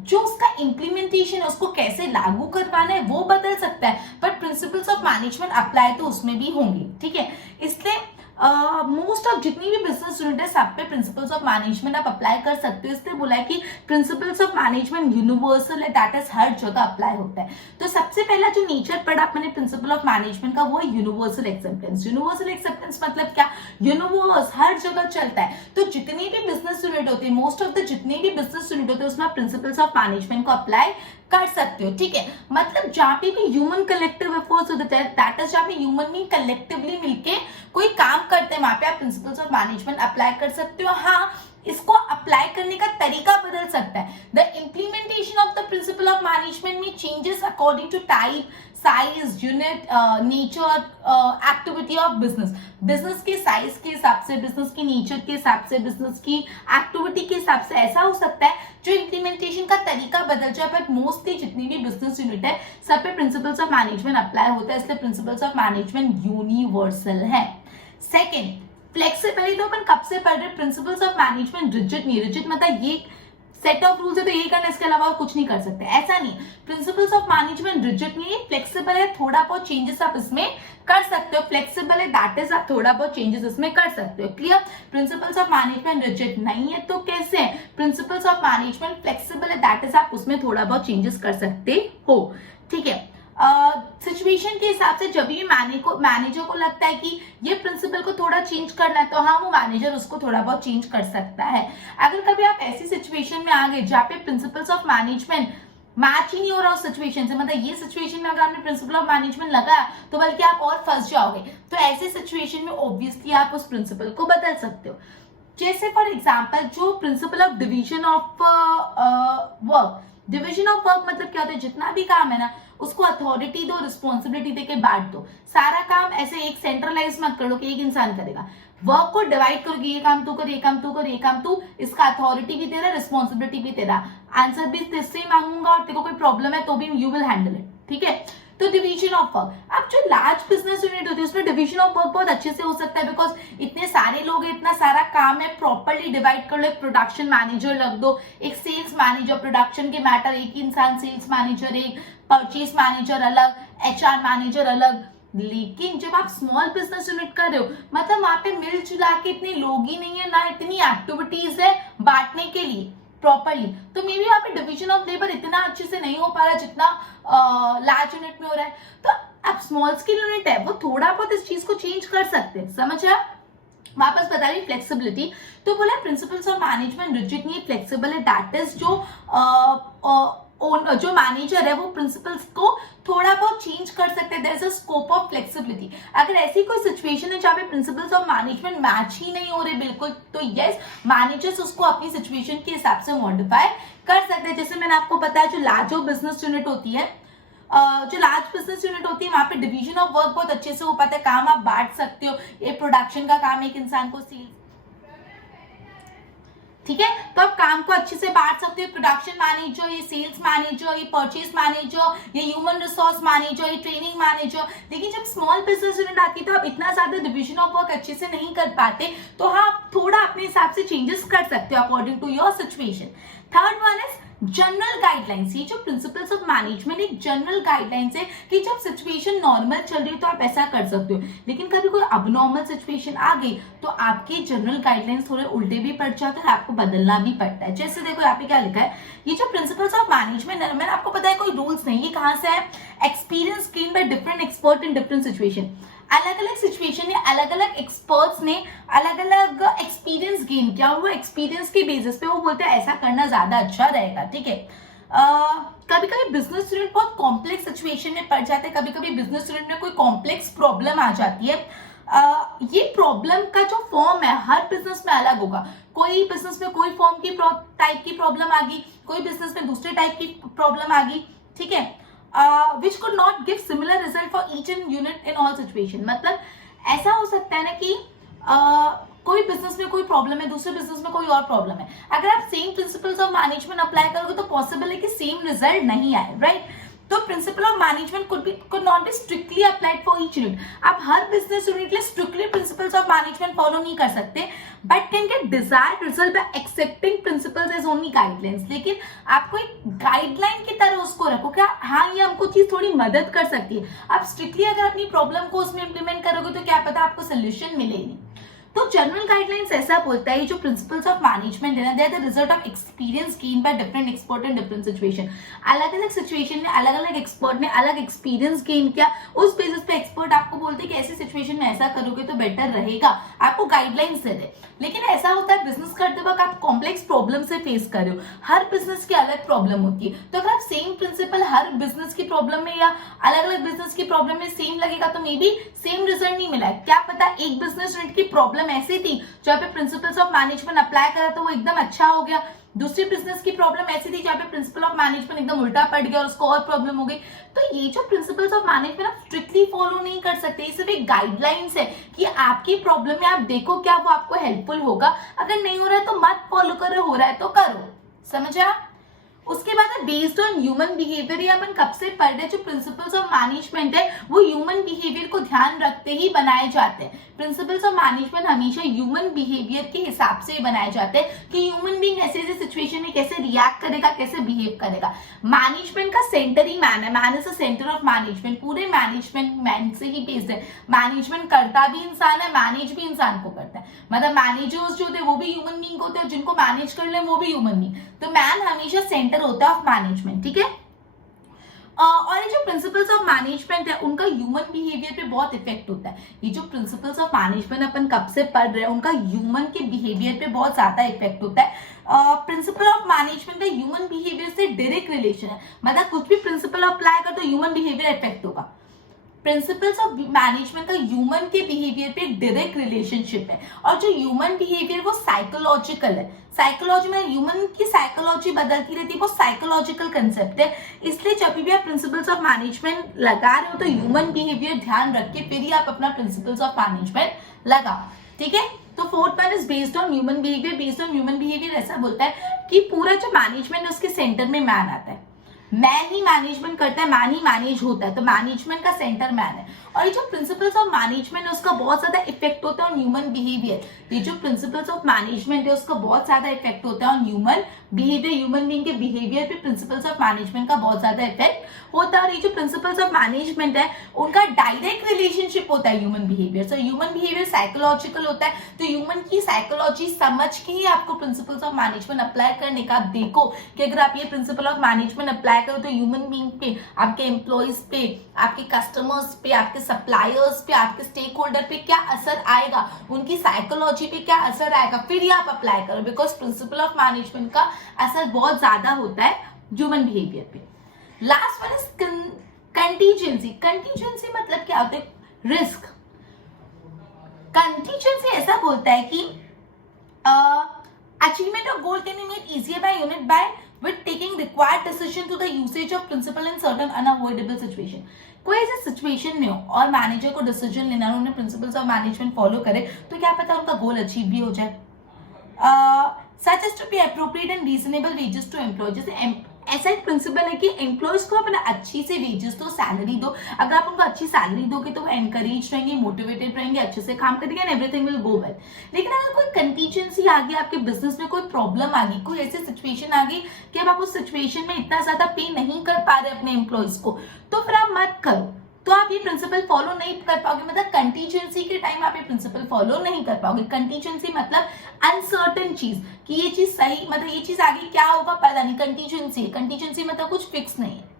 जो उसका इम्प्लीमेंटेशन है उसको कैसे लागू करवाना है वो बदल सकता है, but principles of management apply तो उसमें भी होंगे। ठीक है, इसलिए मोस्ट ऑफ जितनी भी बिजनेस यूनिट है सब पे प्रिंसिपल्स ऑफ मैनेजमेंट आप अप्लाई कर सकते हो। इसलिए बोला है कि प्रिंसिपल्स ऑफ मैनेजमेंट यूनिवर्सल है, दैट इज हर जगह अप्लाई होता है। तो सबसे पहला जो नेचर पढ़ा मैंने प्रिंसिपल ऑफ मैनेजमेंट का वो है यूनिवर्सल एक्सेप्टेंस। यूनिवर्सल एक्सेप्टेंस मतलब क्या? यूनिवर्स हर जगह चलता है। तो जितनी भी बिजनेस यूनिट होती है, मोस्ट ऑफ द जितने भी बिजनेस यूनिट होते हैं उसमें आप प्रिंसिपल्स ऑफ मैनेजमेंट को अप्लाई कर सकते हो। ठीक है, मतलब जहाँ पे भी ह्यूमन कलेक्टिव एफर्ट्स होते हैं, दैट इज जहाँ पे ह्यूमन भी कलेक्टिवली मिलके कोई काम करते हैं, वहां पे आप प्रिंसिपल्स ऑफ मैनेजमेंट अप्लाई कर सकते हो। हाँ, इसको अप्लाई करने का तरीका बदल सकता है। The implementation of the principle of management में changes according to type, size, unit, nature, activity of business, business के साइज के हिसाब से, बिजनेस की नेचर के हिसाब से, बिजनेस की एक्टिविटी के हिसाब से ऐसा हो सकता है जो इम्प्लीमेंटेशन का तरीका बदल जाए, बट मोस्टली जितनी भी बिजनेस यूनिट है सब पे प्रिंसिपल्स ऑफ मैनेजमेंट अप्लाई होता है, इसलिए प्रिंसिपल्स ऑफ मैनेजमेंट यूनिवर्सल है। सेकेंड, फ्लेक्सिबिलिटी, तो अपन कब से पढ़ रहे, प्रिंसिपल्स ऑफ मैनेजमेंट रिजिड नहीं, रिजिड मतलब ये सेट ऑफ रूल्स है तो ये करना, इसके अलावा कुछ नहीं कर सकते, ऐसा नहीं। प्रिंसिपल्स ऑफ मैनेजमेंट रिजिड नहीं है, फ्लेक्सिबल है, थोड़ा बहुत चेंजेस आप इसमें कर सकते हो, फ्लेक्सिबल है दैट इज आप थोड़ा बहुत चेंजेस इसमें कर सकते हो, clear. Principles of management rigid नहीं है तो कैसे है, प्रिंसिपल्स ऑफ मैनेजमेंट फ्लेक्सिबल है दैट इज आप उसमें थोड़ा बहुत चेंजेस कर सकते हो, ठीक है। सिचुएशन के हिसाब से जब भी मैनेजर को लगता है कि ये प्रिंसिपल को थोड़ा चेंज करना है तो हाँ वो मैनेजर उसको थोड़ा बहुत चेंज कर सकता है। अगर कभी आप ऐसी सिचुएशन में आ गए जहाँ पे प्रिंसिपल्स ऑफ मैनेजमेंट मैच ही नहीं हो रहा उस सिचुएशन से, मतलब ये सिचुएशन में अगर आपने प्रिंसिपल ऑफ मैनेजमेंट लगाया तो बल्कि आप और फंस जाओगे, तो ऐसी सिचुएशन में ऑब्वियसली आप उस प्रिंसिपल को बदल सकते हो। जैसे फॉर एग्जाम्पल जो principle of division of work, division of work मतलब क्या होता है, जितना भी काम है ना उसको अथॉरिटी दो, रिस्पॉन्सिबिलिटी देके बांट दो, सारा काम ऐसे एक सेंट्रलाइज मत करो कि एक इंसान करेगा, वर्क को डिवाइड करो कि ये काम तू कर, ये काम तू कर, ये काम तू, इसका अथॉरिटी भी तेरा, रिस्पॉन्सिबिलिटी भी तेरा, आंसर भी तेरे ही मांगूंगा और तेरे को कोई प्रॉब्लम है तो भी यू विल हैंडल इट, ठीक है। तो डिवीजन ऑफ वर्क, अब जो लार्ज बिजनेस यूनिट होती है उसमें डिवीजन ऑफ वर्क बहुत अच्छे से हो सकता है, बिकॉज इतने सारे लोग हैं, इतना सारा काम है, प्रॉपर्ली डिवाइड कर लो, एक प्रोडक्शन मैनेजर रख दो, एक सेल्स मैनेजर, प्रोडक्शन के मैटर एक ही इंसान सेल्स मैनेजर, एक परचेज मैनेजर अलग, एचआर मैनेजर अलग। लेकिन जब आप स्मॉल बिजनेस यूनिट कर रहे हो मतलब वहां पे मिलजुला के इतने लोग ही नहीं है, ना इतनी एक्टिविटीज है बांटने के लिए प्रॉपरली, तो मे बी यहाँ पे डिवीजन ऑफ लेबर इतना अच्छे से नहीं हो पा रहा जितना लार्ज यूनिट में हो रहा है, तो अब स्मॉल स्केल यूनिट है वो थोड़ा बहुत इस चीज को चेंज कर सकते हैं, समझ आया। वापस बता रही फ्लेक्सिबिलिटी, तो बोला प्रिंसिपल्स ऑफ मैनेजमेंट रिजिड नहीं, फ्लेक्सिबल है, दैट इज जो मैनेजर है वो प्रिंसिपल्स को थोड़ा बहुत चेंज कर सकते हैं, there is a scope of flexibility. अगर ऐसी कोई सिचुएशन है जहाँ पे प्रिंसिपल्स ऑफ मैनेजमेंट मैच ही नहीं हो रहे बिल्कुल, तो यस मैनेजर्स उसको अपनी सिचुएशन के हिसाब से मॉडिफाई कर सकते हैं। जैसे मैंने आपको बताया जो लार्ज बिजनेस यूनिट होती है, जो लार्ज बिजनेस यूनिट होती है वहां पे डिवीजन ऑफ वर्क बहुत अच्छे से हो पाता है, काम आप बांट सकते हो, एक प्रोडक्शन का काम एक इंसान को ठीक है, तो आप काम को अच्छे से बांट सकते हो, प्रोडक्शन मैनेजर, ये सेल्स मैनेजर, ये परचेज मैनेजर, ये ह्यूमन रिसोर्स मैनेजर, ये ट्रेनिंग मैनेजर। लेकिन जब स्मॉल बिजनेस यूनिट आती है तो आप इतना ज्यादा डिवीजन ऑफ वर्क अच्छे से नहीं कर पाते, तो हाँ आप थोड़ा अपने हिसाब से चेंजेस कर सकते हो according to your situation. Third one is general guidelines, ये जो प्रिंसिपल्स ऑफ मैनेजमेंट एक जनरल गाइडलाइंस है कि जब सिचुएशन नॉर्मल चल रही है तो आप ऐसा कर सकते हो, लेकिन कभी कोई अबनॉर्मल सिचुएशन आ गई तो आपके जनरल गाइडलाइंस थोड़े उल्टे भी पड़ जाते हैं, आपको बदलना भी पड़ता है। जैसे देखो यहाँ पे क्या लिखा है, ये जो प्रिंसिपल्स ऑफ मैनेजमेंट है, मैंने आपको पता है कोई रूल्स नहीं, ये कहाँ से है, experience gain by different expert in different situation. अलग अलग सिचुएशन में अलग अलग एक्सपर्ट्स ने अलग अलग एक्सपीरियंस गेन किया, वो एक्सपीरियंस के बेसिस पे वो बोलते हैं ऐसा करना ज्यादा अच्छा रहेगा, ठीक है। कभी कभी बिजनेस यूनिट बहुत कॉम्प्लेक्स सिचुएशन में पड़ जाते हैं, कभी कभी बिजनेस यूनिट में कोई कॉम्प्लेक्स प्रॉब्लम आ जाती है। ये प्रॉब्लम का जो फॉर्म है हर बिजनेस में अलग होगा, कोई बिजनेस में कोई फॉर्म की टाइप की प्रॉब्लम आ गई, कोई बिजनेस में दूसरे टाइप की प्रॉब्लम आ गई, ठीक है, which could not give similar result for each and unit in all situation। मतलब ऐसा हो सकता है ना कि कोई बिजनेस में कोई प्रॉब्लम है, दूसरे बिजनेस में कोई और प्रॉब्लम है, अगर आप same principles of management apply करोगे तो पॉसिबल है कि सेम रिजल्ट नहीं आए, राइट। तो principle of management could not be strictly applied for each unit. आप हर बिजनेस यूनिट के लिए strictly principles of management follow नहीं कर सकते, but can get desired result by accepting principles as only guidelines. लेकिन आपको एक गाइडलाइन की तरह उसको रखो, क्या हाँ ये हमको चीज थोड़ी मदद कर सकती है। आप स्ट्रिक्टली अगर अपनी प्रॉब्लम को उसमें इंप्लीमेंट करोगे तो क्या पता आपको सोल्यूशन मिले नहीं। तो जनरल गाइडलाइंस ऐसा बोलता है जो प्रिंसिपल्स ऑफ मैनेजमेंट है ना, they are the result of experience gain by different expert in different situation. अलग अलग सिचुएशन में अलग अलग एक्सपर्ट ने अलग एक्सपीरियंस गेन किया, उस बेसिस पे एक्सपर्ट आपको बोलते हैं कि ऐसी सिचुएशन में ऐसा करोगे तो बेटर रहेगा, आपको गाइडलाइंस दे दे। लेकिन ऐसा होता है बिजनेस करते वक्त आप कॉम्प्लेक्स प्रॉब्लम से फेस कर रहे हो, हर बिजनेस की अलग प्रॉब्लम होती है, तो अगर आप सेम प्रिंसिपल हर बिजनेस की प्रॉब्लम में या अलग अलग बिजनेस की प्रॉब्लम में सेम लगेगा तो मे बी सेम रिजल्ट नहीं मिला है। क्या पता एक बिजनेस यूनिट की प्रॉब्लम ऐसी थी जहाँ पे प्रिंसिपल्स ऑफ मैनेजमेंट अप्लाई करा तो वो एकदम अच्छा हो गया, दूसरी बिजनेस की प्रॉब्लम ऐसी थी जहाँ पे प्रिंसिपल ऑफ मैनेजमेंट एकदम उल्टा पड़ गया और उसको और प्रॉब्लम हो गई। तो ये जो प्रिंसिपल्स ऑफ मैनेजमेंट आप स्ट्रिक्टली फॉलो नहीं कर सकते, ये सिर्फ एक गाइडलाइंस है कि आपकी प्रॉब्लम में आप देखो क्या वो आपको हेल्पफुल होगा, अगर नहीं हो रहा है तो मत फॉलो करो, हो रहा है तो करो। समझा? उसके बाद है बेस्ड ऑन ह्यूमन बिहेवियर। ये अपन कब से पढ़ रहे, जो प्रिंसिपल्स ऑफ मैनेजमेंट है वो ह्यूमन बिहेवियर को ध्यान रखते ही बनाए जाते हैं। प्रिंसिपल्स ऑफ मैनेजमेंट हमेशा ह्यूमन बिहेवियर के हिसाब से बनाए जाते हैं कि ह्यूमन बीइंग ऐसे ऐसे सिचुएशन में कैसे रिएक्ट करेगा, कैसे बिहेव करेगा। मैनेजमेंट का सेंटर ही मैन है, man is the centre of management. पूरे मैनेजमेंट मैन से ही बेस्ड है। मैनेजमेंट करता भी इंसान है, मैनेज भी इंसान को करता है। मतलब मैनेजर्स जो होते हैं वो भी ह्यूमन बीइंग होते हैं, जिनको मैनेज कर ले वो भी ह्यूमन बीइंग। तो मैन हमेशा सेंटर होता है ऑफ मैनेजमेंट, ठीक है। और ये जो प्रिंसिपल्स ऑफ मैनेजमेंट है उनका ह्यूमन बिहेवियर पे बहुत इफेक्ट होता है। ये जो प्रिंसिपल्स ऑफ मैनेजमेंट अपन कब से पढ़ रहे हैं उनका ह्यूमन के बिहेवियर पे बहुत ज्यादा इफेक्ट होता है। प्रिंसिपल ऑफ मैनेजमेंट का ह्यूमन बिहेवियर से डायरेक्ट रिलेशन है, मतलब कुछ भी प्रिंसिपल अप्लाई कर तो ह्यूमन बिहेवियर इफेक्ट होगा। प्रिंसिपल्स ऑफ मैनेजमेंट का ह्यूमन के बिहेवियर पे डायरेक्ट रिलेशनशिप है। और जो ह्यूमन बिहेवियर वो साइकोलॉजिकल है। साइकोलॉजी में ह्यूमन की साइकोलॉजी बदलती रहती है, वो साइकोलॉजिकल कंसेप्ट है। इसलिए जब भी आप प्रिंसिपल्स ऑफ मैनेजमेंट लगा रहे हो तो ह्यूमन बिहेवियर ध्यान रख के फिर ही आप अपना प्रिंसिपल्स ऑफ मैनेजमेंट लगाओ, ठीक है। तो fourth one is based on human behaviour. Based on human behaviour ऐसा बोलता है कि पूरा जो मैनेजमेंट है उसके सेंटर में मैन आता है। मैन ही मैनेजमेंट करता है, मैन ही मैनेज होता है, तो मैनेजमेंट का सेंटर मैन है। और ये जो प्रिंसिपल्स ऑफ मैनेजमेंट है उसका बहुत ज्यादा इफेक्ट होता है ऑन ह्यूमन बिहेवियर। ये जो प्रिंसिपल्स ऑफ मैनेजमेंट है उसका बहुत ज्यादा इफेक्ट होता है on human behaviour. Human being के बिहेवियर पे प्रिंसिपल्स ऑफ मैनेजमेंट का बहुत ज्यादा इफेक्ट होता है। और ये जो प्रिंसिपल्स ऑफ मैनेजमेंट है उनका डायरेक्ट रिलेशनशिप होता है human behaviour. So human behaviour psychological होता है, तो ह्यूमन की साइकोलॉजी समझ के ही आपको प्रिंसिपल्स ऑफ मैनेजमेंट अप्लाई करने का। देखो कि अगर आप ये प्रिंसिपल ऑफ मैनेजमेंट अप्लाई करो तो ह्यूमन बीइंग पे, आपके एम्प्लॉइज पे, आपके कस्टमर्स पे, आपके सप्लायर्स पे, आपके स्टेक होल्डर पे क्या असर आएगा, उनकी साइकोलॉजी पे क्या असर आएगा, फिर ये आप अप्लाई करो। बिकॉज प्रिंसिपल ऑफ मैनेजमेंट का असर बहुत ज्यादा होता है ह्यूमन बिहेवियर पे। Last one is contingency. Contingency मतलब क्या होता है? रिस्क। कंटीजेंसी ऐसा बोलता है कि achievement of goal can be made easier by unit by with taking required decision to the usage of principle in certain unavoidable situation। कोई ऐसे सिचुएशन में हो और मैनेजर को डिसीजन लेना, उन्होंने प्रिंसिपल्स ऑफ मैनेजमेंट फॉलो करे तो क्या पता उनका गोल अचीव भी हो जाए। Such as to be appropriate and reasonable wages to employ. जैसे ऐसा एक प्रिंसिपल है कि एम्प्लॉयज को अपना अच्छी से वेजेस दो, सैलरी दो। अगर आप उनको अच्छी सैलरी दोगे तो वो एनकरेज रहेंगे, मोटिवेटेड रहेंगे, अच्छे से काम करेंगे and everything will go well. लेकिन अगर कोई कंटीजेंसी आ गई, आपके बिजनेस में कोई प्रॉब्लम आ गई, कोई ऐसी सिचुएशन आ गई कि अब आप उस सिचुएशन में इतना ज्यादा पे नहीं कर पा रहे अपने एम्प्लॉयज को, तो फिर आप मत करो। तो आप ये प्रिंसिपल फॉलो नहीं कर पाओगे, मतलब कंटीजेंसी के टाइम आप ये प्रिंसिपल फॉलो नहीं कर पाओगे। कंटीजेंसी मतलब अनसर्टन चीज, कि ये चीज सही, मतलब ये चीज आगे क्या होगा पता नहीं। कंटीजेंसी मतलब कुछ फिक्स नहीं है।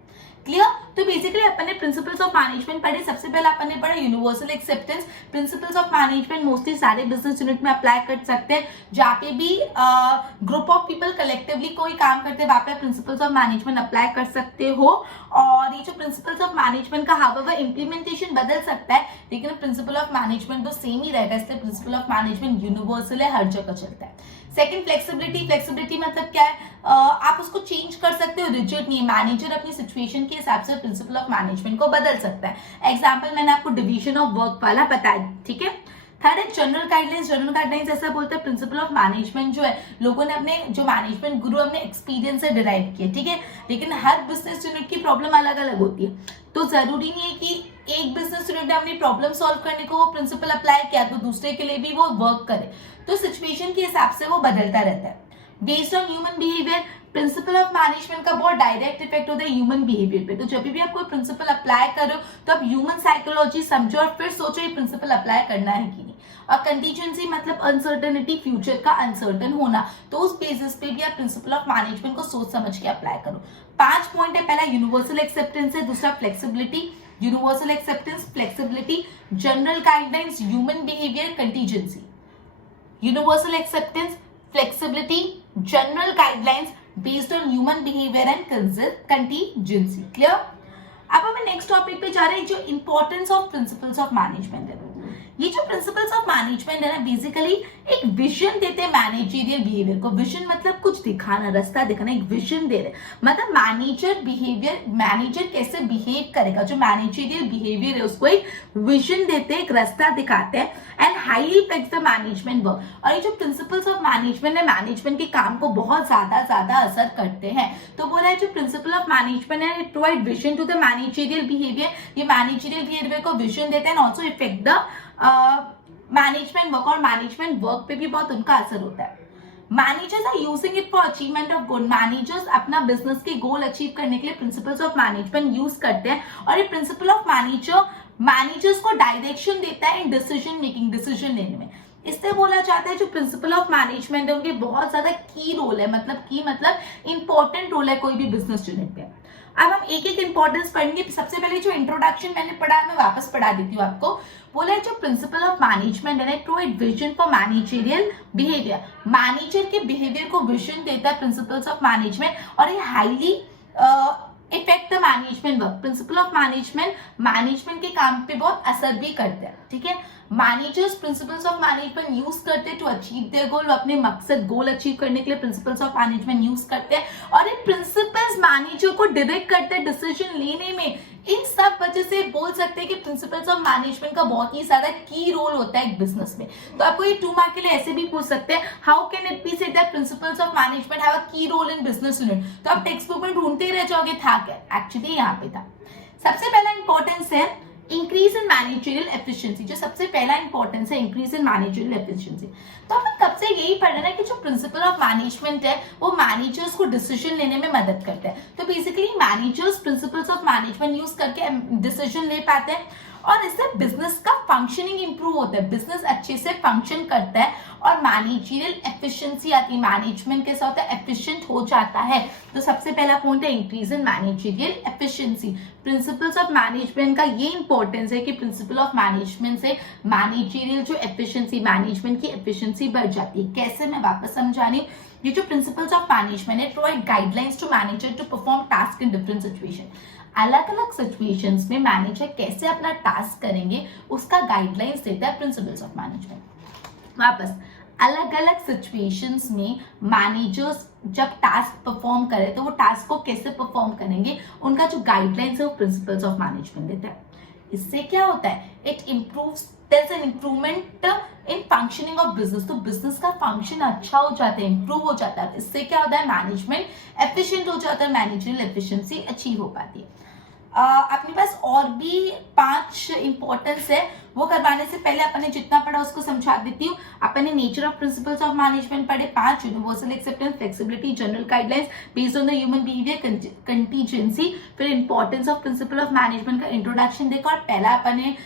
क्लियर? तो बेसिकली अपन ने प्रिंसिपल्स ऑफ मैनेजमेंट पढ़े। सबसे पहले अपन ने पढ़ा universal acceptance. Principles of management mostly सारे बिजनेस यूनिट में अप्लाई कर सकते हैं। जहाँ पे भी ग्रुप ऑफ पीपल कलेक्टिवली कोई काम करते हैं वहां पे प्रिंसिपल्स ऑफ मैनेजमेंट अप्लाई कर सकते हो। और ये जो प्रिंसिपल्स ऑफ मैनेजमेंट का हाउएवर इम्प्लीमेंटेशन बदल सकता है, लेकिन प्रिंसिपल ऑफ मैनेजमेंट तो सेम ही रहेगा। इसलिए प्रिंसिपल ऑफ मैनेजमेंट यूनिवर्सल है, हर जगह चलता है। Second flexibility. फ्लेक्सिबिलिटी मतलब क्या है? आप उसको चेंज कर सकते हो, रिजिड नहीं। मैनेजर अपनी सिचुएशन के हिसाब से प्रिंसिपल ऑफ मैनेजमेंट को बदल सकता है। एग्जांपल मैंने आपको डिवीजन ऑफ वर्क वाला बताया, ठीक है। थर्ड है जनरल गाइडलाइंस। जनरल गाइडलाइंस ऐसा बोलते हैं प्रिंसिपल ऑफ मैनेजमेंट जो है लोगों ने अपने जो मैनेजमेंट गुरु अपने एक्सपीरियंस से डिराइव किए, ठीक है। लेकिन हर बिजनेस यूनिट की प्रॉब्लम अलग अलग होती है, तो जरूरी नहीं है कि एक बिजनेस यूनिट ने अपनी प्रॉब्लम सॉल्व करने को वो प्रिंसिपल अप्लाई किया तो दूसरे के लिए भी वो वर्क करे। तो सिचुएशन के हिसाब से वो बदलता रहता है। Based on human behaviour, principle of management का बहुत डायरेक्ट इफेक्ट होता है ह्यूमन बिहेवियर पे। तो जब भी आप कोई प्रिंसिपल अप्लाई करो तो आप ह्यूमन साइकोलॉजी समझो और फिर सोचो ये प्रिंसिपल अप्लाई करना है कि नहीं। और कंटीजेंसी मतलब अनसर्टेनिटी, फ्यूचर का अनसर्टन होना, तो उस बेसिस पे भी आप प्रिंसिपल ऑफ मैनेजमेंट को सोच समझ के अप्लाई करो। 5 पॉइंट है। पहला यूनिवर्सल एक्सेप्टेंस है, दूसरा flexibility, universal acceptance, flexibility, general guidelines, human behaviour, contingency. Universal acceptance, flexibility, general guidelines based on human behaviour and contingency. Clear? अब हम नेक्स्ट टॉपिक पे जा रहे हैं जो importance of principles of management है। ये जो प्रिंसिपल्स ऑफ मैनेजमेंट है ना, बेसिकली एक विजन देते हैं मैनेजरियल बिहेवियर को। विजन मतलब कुछ दिखाना, रास्ता दिखाना, एक विजन दे रहे, मतलब मैनेजर कैसे बिहेव करेगा, जो मैनेजरियल बिहेवियर है उसको एक विजन देते हैं, एक रास्ता दिखाते हैं, and highly effects the management work. और ये जो प्रिंसिपल्स ऑफ मैनेजमेंट है, मैनेजमेंट के काम को बहुत ज्यादा असर करते हैं। तो बोला है जो प्रिंसिपल ऑफ मैनेजमेंट है, it provide vision to the managerial behaviour, ये मैनेजरियल बिहेवियर को विजन देते हैं, also effect the management work, और मैनेजमेंट वर्क पे भी बहुत उनका असर होता है। Managers are using it for achievement of goal, managers अपना बिजनेस के गोल अचीव करने के लिए प्रिंसिपल्स ऑफ मैनेजमेंट यूज करते हैं, और ये प्रिंसिपल ऑफ मैनेजर्स को डायरेक्शन देता है इन डिसीजन मेकिंग, डिसीजन लेने में। इससे बोला जाता है जो प्रिंसिपल ऑफ मैनेजमेंट है उनके बहुत ज्यादा की रोल है, मतलब इंपॉर्टेंट रोल है कोई भी बिजनेस यूनिट पे। अब हम एक एक इंपॉर्टेंस पढ़ेंगे। सबसे पहले जो इंट्रोडक्शन मैंने पढ़ा मैं वापस पढ़ा देती हूँ आपको। बोला है जो प्रिंसिपल ऑफ मैनेजमेंट है, provide vision for managerial behaviour, manager के बिहेवियर को विजन देता है प्रिंसिपल्स ऑफ मैनेजमेंट, और ये highly effect the management work. Principal of management के काम पे बहुत असर भी करते हैं, ठीक है। Managers principles of management use करते हैं टू अचीव देयर गोल, अपने मकसद गोल अचीव करने के लिए प्रिंसिपल्स ऑफ मैनेजमेंट यूज करते हैं, और ये प्रिंसिपल्स मैनेजर को डायरेक्ट करते हैं डिसीजन लेने में। इन सब वजह से बोल सकते हैं कि प्रिंसिपल्स ऑफ मैनेजमेंट का बहुत ही ज्यादा की रोल होता है एक बिजनेस में। तो आपको ये 2 मार्क के लिए ऐसे भी पूछ सकते हैं, how can it be said that principles of management have a key role in business unit. तो आप टेक्स्ट बुक में ढूंढते रह जाओगे था क्या, एक्चुअली यहाँ पे था। सबसे पहला इंपॉर्टेंस है इंक्रीज इन मैनेजरियल एफिशिएंसी, जो सबसे पहला इंपॉर्टेंस है इंक्रीज इन मैनेजरियल एफिशिएंसी। तो अपन कब से यही पढ़ रहे हैं कि जो प्रिंसिपल ऑफ मैनेजमेंट है वो मैनेजर्स को डिसीजन लेने में मदद करता है। तो basically managers principles of management use करके डिसीजन ले पाते हैं, और इससे बिजनेस का फंक्शनिंग इंप्रूव होता है, बिजनेस अच्छे से फंक्शन करता है, और मैनेजरियल एफिशिएंसी आती है, मैनेजमेंट कैसा होता है, एफिशिएंट हो जाता है। तो सबसे पहला पॉइंट है increase in managerial efficiency. Principles of management का ये इंपॉर्टेंस है कि प्रिंसिपल ऑफ मैनेजमेंट से मैनेजरियल जो एफिशिएंसी, मैनेजमेंट की एफिशिएंसी बढ़ जाती है। कैसे, मैं वापस समझानी। ये जो प्रिंसिपल्स ऑफ मैनेजमेंट है provide guidelines to manager to perform task in different situation. अलग अलग सिचुएशंस में मैनेजर कैसे अपना टास्क करेंगे उसका गाइडलाइंस देता है प्रिंसिपल्स ऑफ मैनेजमेंट। वापस, अलग अलग सिचुएशंस में मैनेजर्स जब टास्क परफॉर्म करें तो वो टास्क को कैसे परफॉर्म करेंगे उनका जो गाइडलाइंस है वो प्रिंसिपल्स ऑफ मैनेजमेंट देता है। इससे क्या होता है, it improves, there is an improvement in functioning of business. तो बिजनेस का फंक्शन अच्छा हो जाता है, इंप्रूव हो जाता है। इससे क्या होता है, मैनेजमेंट एफिशिएंट हो जाता है, मैनेजरियल एफिशिएंसी अचीव हो पाती है। अपने पास और भी 5 इंपॉर्टेंस है, वो करवाने से पहले अपन ने जितना पढ़ा उसको समझा देती हूँ। अपन ने nature of principles of management पढ़े 5, universal acceptance, flexibility, general guidelines based on the human behaviour, contingency, फिर importance of principle of management का इंट्रोडक्शन देखा, और पहला अपन ने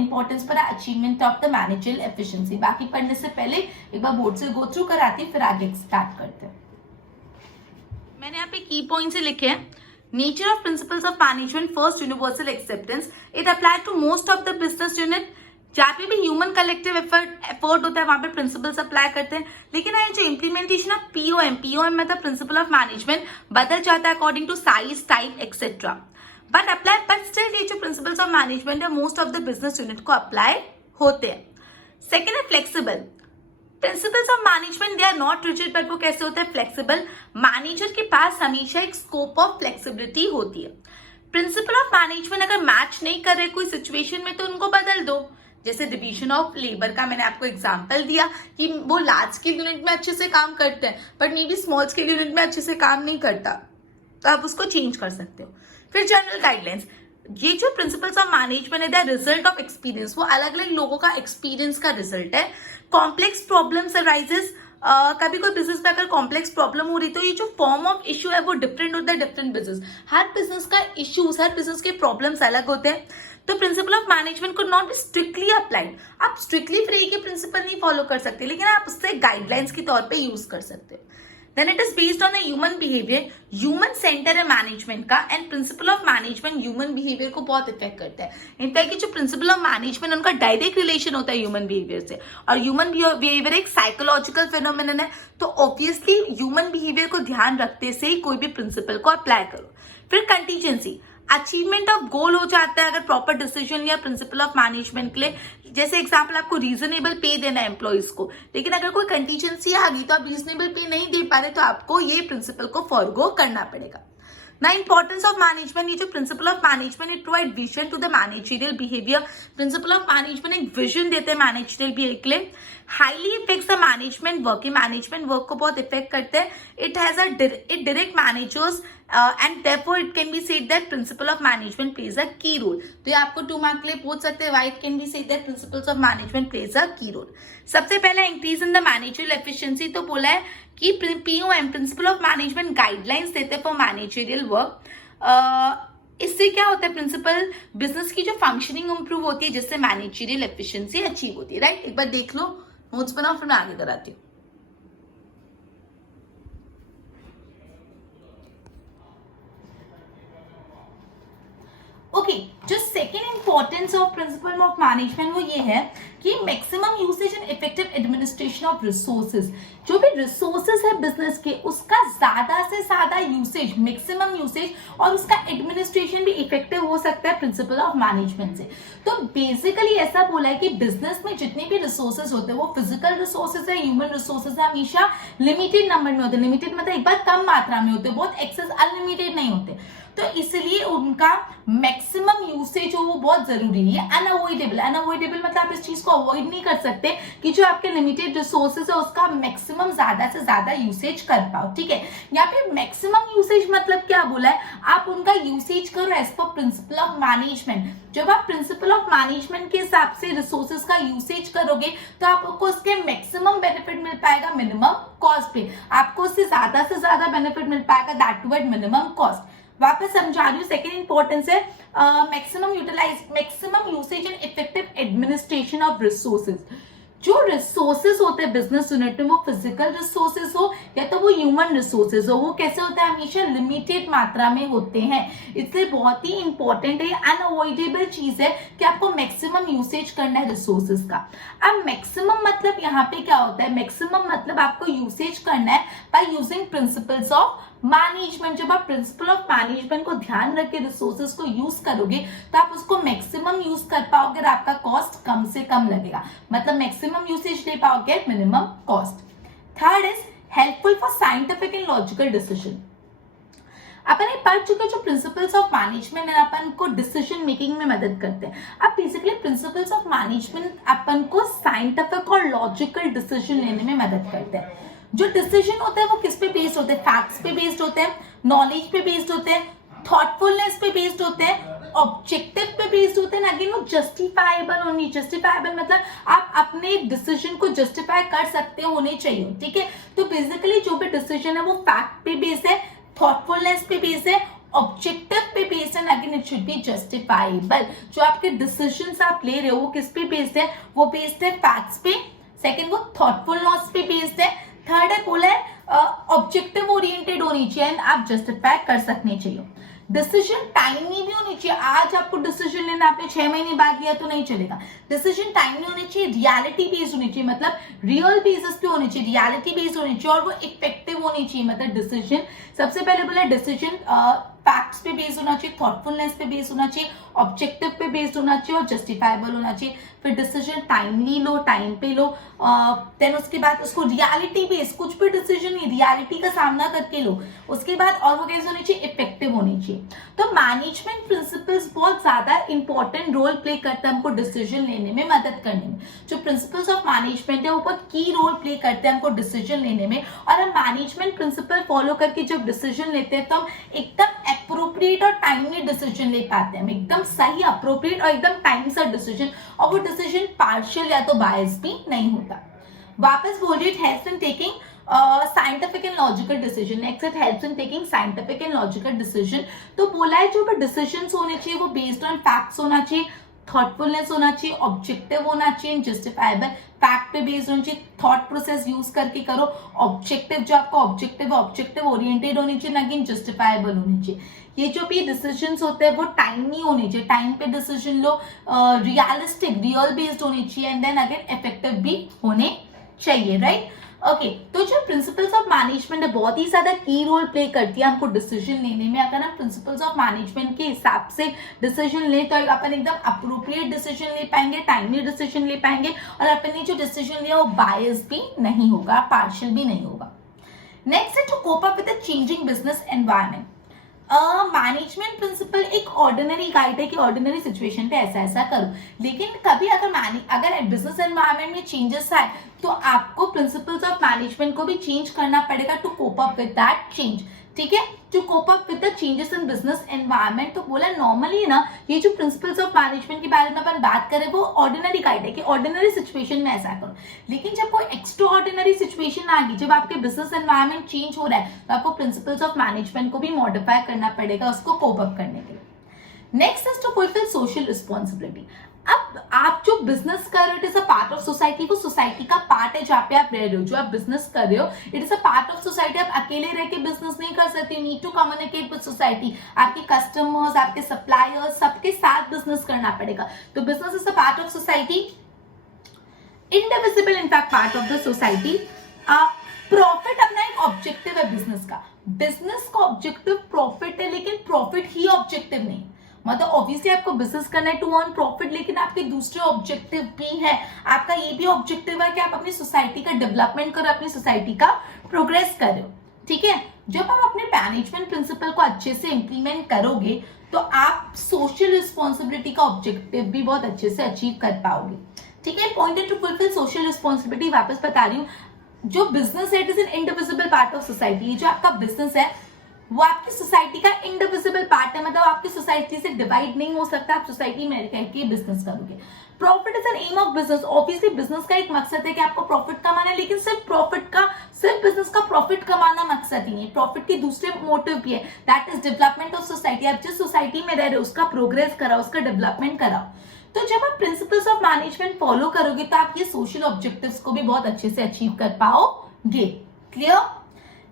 इंपॉर्टेंस पढ़ा achievement of the managerial efficiency. बाकी पढ़ने से पहले एक बार बोर्ड से गो थ्रू कराती, फिर आगे स्टार्ट करते हैं। मैंने यहाँ पे की पॉइंट्स लिखे हैं। Nature of principles of management, first universal acceptance, it applied to most of the business unit। जहाँ पे भी ह्यूमन कलेक्टिव एफर्ट होता है वहां पे प्रिंसिपल्स अप्लाई करते हैं, लेकिन ये जो इम्प्लीमेंटेशन ऑफ पीओएम मतलब प्रिंसिपल ऑफ मैनेजमेंट बदल जाता है according to size, type etcetera, but still ये जो प्रिंसिपल्स ऑफ मैनेजमेंट है most of the business unit को अप्लाई होते हैं। सेकेंड है flexible. Principles of management they are not rigid, but वो कैसे होता है, फ्लेक्सिबल। मैनेजर के पास हमेशा एक स्कोप ऑफ फ्लेक्सिबिलिटी होती है। प्रिंसिपल ऑफ मैनेजमेंट अगर मैच नहीं कर रहे कोई सिचुएशन में तो उनको बदल दो। जैसे डिवीजन ऑफ लेबर का मैंने आपको एग्जांपल दिया कि वो लार्ज स्केल यूनिट में अच्छे से काम करते हैं but may be small scale unit में अच्छे से काम नहीं करता, तो आप उसको चेंज कर सकते हो। फिर जनरल गाइडलाइंस, ये जो प्रिंसिपल्स ऑफ मैनेजमेंट है रिजल्ट ऑफ एक्सपीरियंस, वो अलग अलग लोगों का एक्सपीरियंस का रिजल्ट है। कॉम्प्लेक्स प्रॉब्लम्स अराइजेस, कभी कोई बिजनेस में अगर कॉम्प्लेक्स प्रॉब्लम हो रही तो ये जो फॉर्म ऑफ इश्यू है वो डिफरेंट होता है डिफरेंट बिजनेस। हर बिजनेस का इश्यूज, हर बिजनेस के प्रॉब्लम्स अलग होते हैं, तो प्रिंसिपल ऑफ मैनेजमेंट को नॉट बी स्ट्रिक्टली अप्लाइड। आप स्ट्रिक्टली फिर एक ही प्रिंसिपल नहीं फॉलो कर सकते, लेकिन आप उससे गाइडलाइंस के तौर पे यूज कर सकते हो। Then it is based on a human behavior, human center है मैनेजमेंट का, and principal of management human behaviour को बहुत इफेक्ट करता है। इनफैक्ट जो प्रिंसिपल ऑफ मैनेजमेंट उनका डायरेक्ट रिलेशन होता है ह्यूमन बिहेवियर से, और ह्यूमन बिहेवियर एक साइकोलॉजिकल फिनोमिनन है, तो ऑब्वियसली ह्यूमन बिहेवियर को ध्यान रखते से ही कोई भी प्रिंसिपल को अप्लाई करो। फिर कंटीजेंसी, अचीवमेंट ऑफ गोल हो जाता है अगर प्रॉपर डिसीजन लिया प्रिंसिपल ऑफ मैनेजमेंट के लिए। जैसे एग्जांपल, आपको रीजनेबल पे देना है एम्प्लॉइज को, लेकिन अगर कोई कंटीजेंसी आ गई तो आप रीजनेबल पे नहीं दे पा रहे तो आपको ये प्रिंसिपल को फॉरगो करना पड़ेगा। ना इंपॉर्टेंस ऑफ मैनेजमेंट, ये जो principle of management it provide vision to the managerial behaviour. Principle of management एक विजन देते हैं मैनेजरियल बिहेवियर के लिए। Highly effects the management work, ये मैनेजमेंट वर्क को बहुत इफेक्ट करते हैं। It has it direct managers and therefore it can be said that principle of management plays a key role. तो ये आपको 2 मार्क के लिए पूछ सकते हैं, why it can be said that principles of management plays a key role. सबसे पहला increase in the managerial efficiency, तो बोला है कि POM principal of management guidelines देते हैं फॉर मैनेजरियल वर्क। इससे क्या होता है, प्रिंसिपल बिजनेस की जो फंक्शनिंग इंप्रूव होती है जिससे मैनेजरियल एफिशिएंसी अचीव होती है, राइट। एक बार देख लो, नोट्स बनाओ, फिर मैं आगे कराती हूँ। ओके, जो second importance of principle of management वो ये है कि maximum usage and effective administration of resources. जो भी रिसोर्सेज है बिजनेस के उसका ज्यादा से ज्यादा यूसेज, मैक्सिमम यूसेज, और उसका एडमिनिस्ट्रेशन भी इफेक्टिव हो सकता है प्रिंसिपल ऑफ मैनेजमेंट से। तो बेसिकली ऐसा बोला है कि बिजनेस में जितने भी रिसोर्सेज होते हैं वो फिजिकल रिसोर्सेज है, ह्यूमन रिसोर्सेज है, हमेशा लिमिटेड नंबर में होते हैं। लिमिटेड मतलब एक बार कम मात्रा में होते हैं, बहुत एक्सेस अनलिमिटेड नहीं होते। तो इसलिए उनका मैक्सिमम यूसेज हो वो बहुत जरूरी है। अनअवॉइडेबल, अनअवॉइडेबल मतलब आप इस चीज को अवॉइड नहीं कर सकते कि जो आपके लिमिटेड रिसोर्सेज है उसका मैक्सिमम ज्यादा से ज्यादा यूसेज कर पाओ, ठीक है। यहाँ पे मैक्सिमम यूसेज मतलब क्या बोला है, आप उनका यूसेज करो as per principal of management. जब आप प्रिंसिपल ऑफ मैनेजमेंट के हिसाब से रिसोर्सेज का यूसेज करोगे तो आपको उसके मैक्सिमम बेनिफिट मिल पाएगा मिनिमम कॉस्ट पे। आपको उससे ज्यादा से ज्यादा बेनिफिट मिल पाएगा that to at minimum cost. वापस समझा रही हूँ, सेकेंड इंपॉर्टेंस है maximum usage and effective administration of resources. जो रिसोर्सेज होते हैं बिजनेस यूनिट में, वो फिजिकल रिसोर्सेज हो या तो वो ह्यूमन रिसोर्सेज हो, वो कैसे होता है, हमेशा लिमिटेड मात्रा में होते हैं। इसलिए बहुत ही इंपॉर्टेंट है, अनअवॉइडेबल चीज है कि आपको मैक्सिमम यूसेज करना है रिसोर्सेज का। अब मैक्सिमम मतलब यहाँ पे क्या होता है, मैक्सिमम मतलब आपको यूसेज करना है by using principles of management. जब आप प्रिंसिपल ऑफ मैनेजमेंट को ध्यान रख के रिसोर्सेज को यूज करोगे तो आप उसको मैक्सिमम यूज कर पाओगे और आपका कॉस्ट कम से कम लगेगा, मतलब मैक्सिमम यूसेज ले पाओगे minimum cost. Third is helpful for scientific and logical decision. अपन ये पढ़ चुके जो प्रिंसिपल्स ऑफ मैनेजमेंट है अपन को डिसीजन मेकिंग में मदद करते हैं। अब बेसिकली प्रिंसिपल्स ऑफ मैनेजमेंट अपन को साइंटिफिक और लॉजिकल डिसीजन लेने में मदद करते हैं। जो डिसीजन होते हैं वो किस पे बेस्ड होते हैं, फैक्ट्स पे बेस्ड होते हैं, नॉलेज पे बेस्ड होते हैं, थॉटफुलनेस पे बेस्ड होते हैं, ऑब्जेक्टिव पे बेस्ड होते हैं। अगेन वो जस्टिफाइबल होनी, जस्टिफाइबल मतलब आप अपने डिसीजन को जस्टिफाई कर सकते होने चाहिए, ठीक है। तो बेसिकली जो भी डिसीजन है वो फैक्ट पे बेस्ड है, थॉटफुलनेस पे बेस्ड है, ऑब्जेक्टिव पे बेस्ड है, again it should be justifiable. जो आपके डिसीजंस आप ले रहे हो वो किस पे बेस्ड है, वो बेस्ड है फैक्ट्स पे। सेकंड वो थॉटफुलनेस पे बेस्ड है। थर्ड है बोला है ऑब्जेक्टिव ओरिएंटेड होनी चाहिए एंड आप जस्टिफाई कर सकने चाहिए। डिसीजन टाइमली भी होनी चाहिए। आज आपको डिसीजन लेना, आपने 6 महीने बाद लिया तो नहीं चलेगा। डिसीजन टाइमली होनी चाहिए, रियलिटी बेस्ड होनी चाहिए, मतलब रियल बेसिस पे होनी चाहिए, रियलिटी बेस्ड होनी चाहिए, और वो इफेक्टिव होनी चाहिए। मतलब डिसीजन सबसे पहले बोला डिसीजन फैक्ट्स पे बेस्ड होना चाहिए, थॉटफुलनेस पे बेस्ड होना चाहिए, ऑब्जेक्टिव पे बेस्ड होना चाहिए और जस्टिफाइबल होना चाहिए। फिर डिसीजन टाइमली लो, टाइम पे लो, देन उसके बाद उसको रियलिटी बेस्ड, कुछ भी डिसीजन नहीं, रियलिटी का सामना करके लो। उसके बाद और वो कैसे होनी चाहिए, इफेक्टिव होनी चाहिए। तो मैनेजमेंट प्रिंसिपल्स बहुत ज्यादा इंपॉर्टेंट रोल प्ले करते हैं हमको डिसीजन लेने में मदद करने में। जो प्रिंसिपल्स ऑफ मैनेजमेंट है वो बहुत की रोल प्ले करते हैं हमको डिसीजन लेने में। और हम मैनेजमेंट प्रिंसिपल फॉलो करके जब डिसीजन लेते हैं तो हम एकदम अप्रोप्रिएट और टाइमली डिसीजन ले पाते हैं, एकदम सही, अप्रोप्रिएट और एकदम टाइम से डिसीजन, और वो डिसीजन पार्शियल या तो बायस भी नहीं होता। वापस बोल रही, it helps in taking scientific and logical decision. Next, it helps in taking scientific and logical decision. तो बोला है जो भी डिसीजंस होने चाहिए वो बेस्ड ऑन फैक्ट्स होना चाहिए, थॉटफुलनेस होना चाहिए, ऑब्जेक्टिव होना चाहिए, जस्टिफाइबल, फैक्ट पे बेस्ड होना चाहिए, थॉट प्रोसेस यूज करके करो। ऑब्जेक्टिव जो आपका ऑब्जेक्टिव ओरिएंटेड होनी चाहिए, अगेन जस्टिफाइबल होनी चाहिए। ये जो भी डिसीजंस होते हैं वो टाइमली होने चाहिए, टाइम पे डिसीजन लो, रियलिस्टिक, रियल बेस्ड होनी चाहिए, एंड देन अगेन इफेक्टिव भी होने चाहिए, राइट। ओके तो जो प्रिंसिपल्स ऑफ मैनेजमेंट है बहुत ही ज्यादा की रोल प्ले करती है हमको डिसीजन लेने में। अगर हम प्रिंसिपल्स ऑफ मैनेजमेंट के हिसाब से डिसीजन लें तो अपन एकदम अप्रोप्रिएट डिसीजन ले पाएंगे, टाइमली डिसीजन ले पाएंगे, और अपन ने जो डिसीजन लिया वो बायस भी नहीं होगा, पार्शियल भी नहीं होगा। नेक्स्ट है to cope up with the changing business environment. Management principle एक ऑर्डिनरी गाइड है कि ऑर्डिनरी सिचुएशन पे ऐसा ऐसा करो, लेकिन कभी अगर बिजनेस एनवायरनमेंट में चेंजेस आए तो आपको प्रिंसिपल्स ऑफ मैनेजमेंट को भी चेंज करना पड़ेगा to cope up with that change. ठीक है, to cope up with the changes in business environment. तो बोला नॉर्मली ना ये जो प्रिंसिपल्स ऑफ मैनेजमेंट के बारे में अपन बात करें वो ऑर्डिनरी गाइड है कि ऑर्डिनरी सिचुएशन में ऐसा करो, लेकिन जब कोई एक्स्ट्रा ऑर्डिनरी सिचुएशन आ गई, जब आपके बिजनेस एनवायरनमेंट चेंज हो रहा है तो आपको प्रिंसिपल्स ऑफ मैनेजमेंट को भी मॉडिफाई करना पड़ेगा उसको कोप अप करने के लिए। Next is to fulfil social responsibility. अब आप जो बिजनेस कर रहे हो it is a part of society, वो सोसाइटी का पार्ट है जहाँ पे आप रह रहे हो, जो आप बिजनेस कर रहे हो it is a part of society. आप अकेले रह के बिजनेस नहीं कर सकते, you need to communicate with society. आपके कस्टमर्स, आपके सप्लायर्स, सबके साथ बिजनेस करना पड़ेगा। तो business is a part of society, indivisible in fact part of the society. Profit अपना एक ऑब्जेक्टिव है बिजनेस का, बिजनेस का ऑब्जेक्टिव प्रॉफिट है, लेकिन प्रॉफिट ही ऑब्जेक्टिव नहीं। मतलब ऑब्वियसली आपको बिजनेस करना है टू अर्न प्रॉफिट, लेकिन आपके दूसरे ऑब्जेक्टिव भी है। आपका ये भी ऑब्जेक्टिव है कि आप अपनी सोसाइटी का डेवलपमेंट करो, अपनी सोसाइटी का प्रोग्रेस करो। ठीक है, जब आप अपने मैनेजमेंट प्रिंसिपल को अच्छे से इंप्लीमेंट करोगे तो आप सोशल रिस्पॉन्सिबिलिटी का ऑब्जेक्टिव भी बहुत अच्छे से अचीव कर पाओगे। ठीक है, point two fulfil social responsibility वापस बता रही हूँ। जो बिजनेस है it is an indivisible part of society. जो आपका बिजनेस है वो आपकी सोसाइटी का इंडिविजिबल पार्ट है, मतलब आपकी सोसाइटी से डिवाइड नहीं हो सकता। आप सोसाइटी में रह के बिजनेस करोगे। Profit is an aim of business. Obviously business का एक मकसद है कि आपको प्रॉफिट कमाना है, लेकिन सिर्फ बिजनेस का प्रॉफिट कमाना मकसद ही नहीं, प्रॉफिट के दूसरे मोटिव भी है, that is development of society. आप जिस सोसाइटी में रह रहे हो उसका प्रोग्रेस कराओ, उसका डेवलपमेंट कराओ। तो जब आप प्रिंसिपल्स ऑफ मैनेजमेंट फॉलो करोगे तो आप ये सोशल ऑब्जेक्टिव्स को भी बहुत अच्छे से अचीव कर पाओगे। Clear?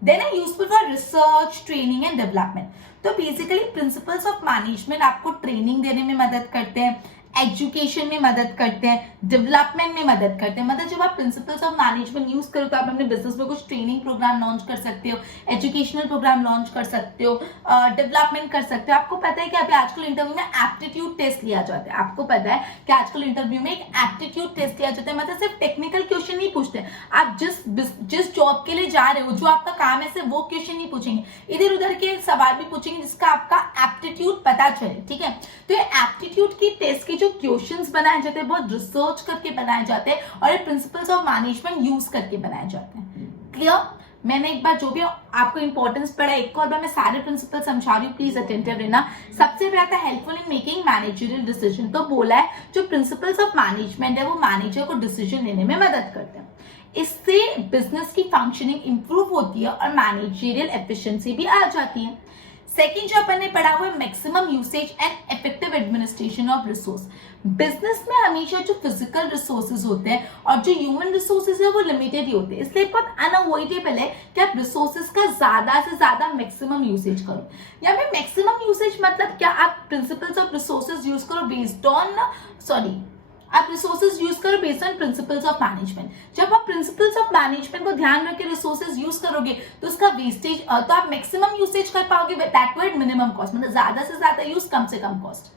Then are useful for research, training and development. तो बेसिकली प्रिंसिपल्स ऑफ मैनेजमेंट आपको ट्रेनिंग देने में मदद करते हैं, एजुकेशन में मदद करते हैं, डेवलपमेंट में मदद करते हैं। मतलब जब आप प्रिंसिपल्स ऑफ मैनेजमेंट यूज करो तो आप अपने बिजनेस में कुछ ट्रेनिंग प्रोग्राम लॉन्च कर सकते हो, एजुकेशनल प्रोग्राम लॉन्च कर सकते हो, डेवलपमेंट कर सकते हो। आपको पता है कि अभी आजकल इंटरव्यू में एप्टीट्यूड टेस्ट लिया जाता है। आपको पता है कि आजकल इंटरव्यू में एक एप्टीट्यूड टेस्ट लिया जाता है, मतलब सिर्फ टेक्निकल क्वेश्चन नहीं पूछते। आप जिस जॉब के लिए जा रहे हो, जो आपका काम है, सिर्फ वो क्वेश्चन नहीं पूछेंगे, इधर उधर के सवाल भी पूछेंगे जिसका आपका एप्टीट्यूड पता चले। ठीक है, तो ये एप्टीट्यूड की टेस्ट की जो क्वेश्चंस बनाए जाते हैं बहुत रिसर्च करके बनाए जाते हैं और ये प्रिंसिपल्स ऑफ मैनेजमेंट यूज करके बनाए जाते हैं। क्लियर? मैंने एक बार जो भी आपको इंपॉर्टेंस पड़ा एक और बार मैं सारे प्रिंसिपल समझा रही हूँ, प्लीज अटेंटिव रहना। सबसे पहला था helpful in making managerial decision. तो बोला है जो प्रिंसिपल्स ऑफ मैनेजमेंट है वो मैनेजर को डिसीजन लेने में मदद करते हैं। इससे बिजनेस की फंक्शनिंग इंप्रूव होती है और मैनेजरियल एफिशिएंसी भी आ जाती है। सेकेंड जो अपन ने पढ़ा हुआ है maximum usage and effective administration of resource. Business में हमेशा जो फिजिकल रिसोर्सेज होते हैं और जो ह्यूमन रिसोर्सेज है वो लिमिटेड ही होते हैं, इसलिए बहुत अनअवॉइडेबल है कि आप रिसोर्सेज का ज्यादा से ज्यादा मैक्सिमम यूसेज करो। या फिर मैक्सिमम यूसेज मतलब क्या, आप प्रिंसिपल्स ऑफ रिसोर्सेज यूज करो बेस्ड ऑन आप रिसोर्सेज यूज करो based on principles of management. जब आप प्रिंसिपल्स ऑफ मैनेजमेंट को ध्यान रख के रिसोर्सेज यूज करोगे तो उसका वेस्टेज तो आप मैक्सिमम यूसेज कर पाओगे, that to at minimum cost, मतलब ज्यादा से ज्यादा यूज कम से कम कॉस्ट।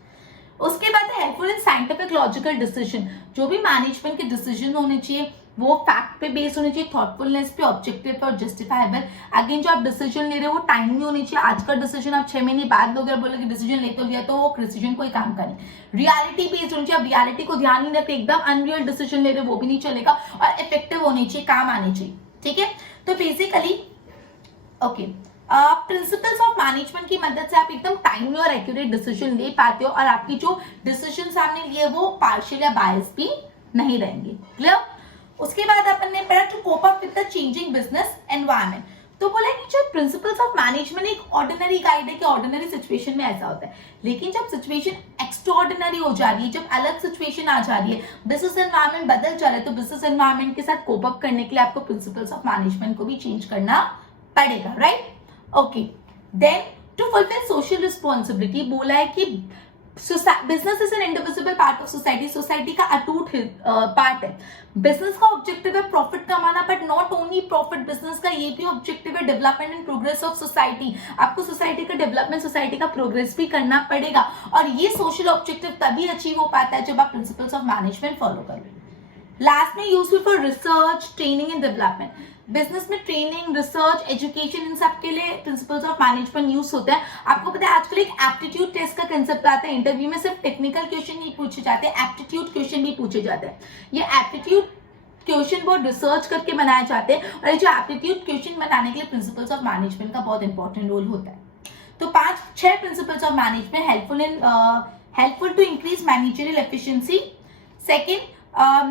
उसके बाद है helpful in scientific logical decision. जो भी मैनेजमेंट के डिसीजन होने चाहिए वो फैक्ट पे बेस्ड होने चाहिए, थॉटफुलनेस पे, ऑब्जेक्टिव पे और जस्टिफाइबल। अगेन जो आप डिसीजन ले रहे हो वो टाइमली होनी चाहिए। आज का डिसीजन आप 6 महीने बाद लोगे और बोलोगे डिसीजन ले तो लिया, तो वो डिसीजन कोई काम का नहीं। रियलिटी बेस्ड होनी चाहिए, आप रियलिटी को ध्यान नहीं रखते एकदम अनरियल डिसीजन ले रहे हो वो भी नहीं चलेगा, और इफेक्टिव होनी चाहिए, काम आने चाहिए। ठीक है, तो basically okay principles of management की मदद से आप एकदम टाइमली और एक्यूरेट डिसीजन ले पाते हो और आपकी जो डिसीजन आपने लिए वो पार्शियल या बायस भी नहीं रहेंगे। क्लियर? उसके बाद अपन ने पढ़ा to cope up with the changing business environment. तो बोला कि जो प्रिंसिपल्स ऑफ मैनेजमेंट एक ऑर्डिनरी गाइड है कि ऑर्डिनरी सिचुएशन में ऐसा होता है, लेकिन जब सिचुएशन एक्स्ट्राऑर्डिनरी हो जा रही है, जब अलग सिचुएशन आ जा रही है, बिजनेस एनवायरनमेंट बदल जा रहा है, तो बिजनेस एनवायरनमेंट के साथ कोप अप करने के लिए आपको प्रिंसिपल्स ऑफ मैनेजमेंट को भी चेंज करना पड़ेगा। Right? Okay, then to fulfil social responsibility बोला है कि business is an indivisible part of society, society का अटूट पार्ट है। बिजनेस का ऑब्जेक्टिव है प्रॉफिट कमाना, but not only profit, business का ये भी ऑब्जेक्टिव है development and progress of society. आपको सोसाइटी का डेवलपमेंट, सोसाइटी का प्रोग्रेस भी करना पड़ेगा, और ये सोशल ऑब्जेक्टिव तभी अचीव हो पाता है जब आप प्रिंसिपल्स ऑफ मैनेजमेंट फॉलो करोगे। लास्ट में useful for research, training and development. Business में ट्रेनिंग, रिसर्च, एजुकेशन, इन सब के लिए प्रिंसिपल्स ऑफ मैनेजमेंट यूज होते हैं। आपको पता है आजकल एक एप्टीट्यूड टेस्ट का कंसेप्ट आता है, इंटरव्यू में सिर्फ टेक्निकल क्वेश्चन नहीं पूछे जाते, एप्टीट्यूड क्वेश्चन भी पूछे जाते हैं। ये एप्टीट्यूड क्वेश्चन बहुत रिसर्च करके बनाए जाते हैं, और ये जो एप्टीट्यूड क्वेश्चन बनाने के लिए प्रिंसिपल्स ऑफ मैनेजमेंट का बहुत इंपॉर्टेंट रोल होता है। तो 5-6 principles of management helpful to increase managerial efficiency. Second,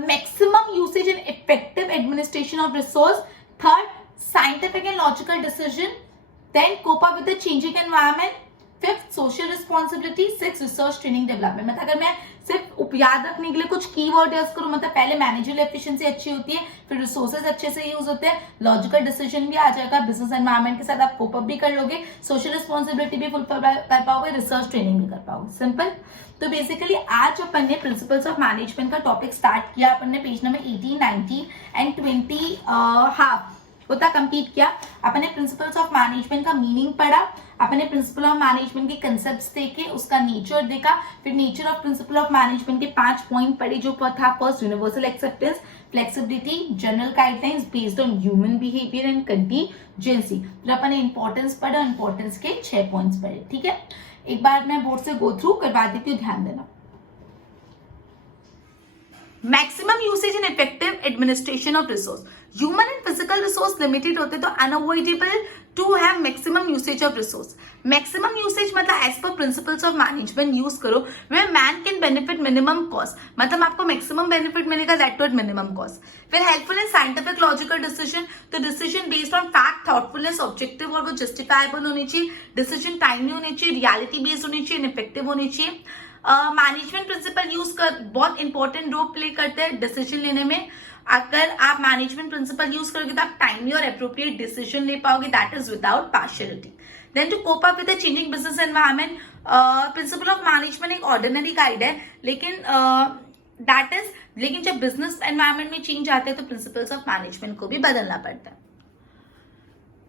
maximum usage and effective administration of resource. Third, scientific and logical decision. Then cope up with the changing environment. Fifth, social responsibility. Sixth, research, training, development. मतलब अगर मैं सिर्फ याद रखने के लिए कुछ keyword use करूं, मतलब पहले मैनेजरियल एफिशिएंसी अच्छी होती है, फिर रिसोर्सेज अच्छे से यूज होते हैं, लॉजिकल डिसीजन भी आ जाएगा, बिजनेस एनवायरनमेंट के साथ आप कोप अप भी कर लोगे, सोशल रिस्पॉन्सिबिलिटी भी फुलफिल कर पाओगे, रिसर्च ट्रेनिंग भी कर पाओगे। सिंपल। तो बेसिकली आज अपन ने प्रिंसिपल्स ऑफ मैनेजमेंट का टॉपिक स्टार्ट किया, अपन ने पेज नंबर 18, 19 एंड 20 हाफ होता कंप्लीट किया। अपन ने प्रिंसिपल्स ऑफ मैनेजमेंट का मीनिंग पढ़ा, अपन ने प्रिंसिपल ऑफ मैनेजमेंट के कंसेप्ट्स देखे, उसका नेचर देखा, फिर nature of principle of management के 5 पॉइंट पढ़े जो था। First, universal acceptance, flexibility, general guidelines based on human behaviour and contingency. फिर अपन ने इंपॉर्टेंस पढ़ा, इंपॉर्टेंस के 6 पॉइंट्स पढ़े। ठीक है, एक बार मैं बोर्ड से गो थ्रू करवा देती हूँ, ध्यान देना। Maximum usage and effective administration of resource. Human and physical resource limited होते तो unavoidable to have maximum usage of resource. Maximum usage मतलब as per principles of management use करो where man can benefit minimum cost, मतलब आपको maximum benefit मिलेगा that to at minimum cost. फिर helpful and scientific logical decision, तो decision based on fact, thoughtfulness, objective और वो justifiable होनी चाहिए, डिसीजन टाइमली होनी चाहिए, रियलिटी बेस्ड होनी चाहिए, इफेक्टिव होनी चाहिए। मैनेजमेंट प्रिंसिपल यूज कर बहुत इंपॉर्टेंट रोल प्ले करते हैं डिसीजन लेने में। अगर आप मैनेजमेंट प्रिंसिपल यूज करोगे तो आप टाइमली और अप्रोप्रिएट डिसीजन ले पाओगे, that is without partiality. Then to cope up with the changing business environment, principle of management एक ऑर्डिनरी गाइड है, लेकिन जब बिजनेस एनवायरनमेंट में चेंज आते हैं तो प्रिंसिपल्स ऑफ मैनेजमेंट को भी बदलना पड़ता है।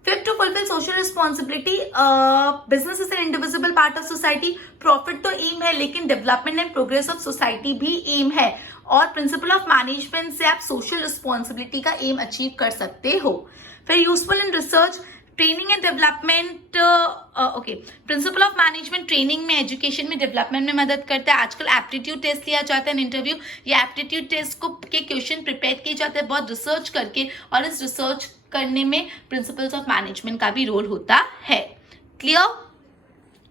Fifth, to fulfil social responsibility, business is an indivisible part of society. Profit तो एम है, लेकिन development and progress of society भी एम है, और प्रिंसिपल ऑफ मैनेजमेंट से आप सोशल रिस्पॉन्सिबिलिटी का एम अचीव कर सकते हो। फिर useful in research, training and development. Okay, principle of management training में, एजुकेशन में, डेवलपमेंट में मदद करता है। आजकल एप्टीट्यूड टेस्ट लिया जाता है, इंटरव्यू, ये एप्टीट्यूड टेस्ट को के क्वेश्चन प्रिपेयर किए जाते हैं बहुत रिसर्च करके, और इस रिसर्च करने में प्रिंसिपल्स ऑफ मैनेजमेंट का भी रोल होता है। क्लियर?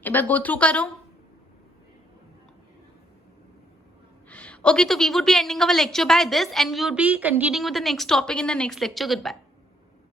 एक बार गो थ्रू करो। Okay, so we would be ending our lecture by this, and we would be continuing with the next topic in the next lecture. Goodbye.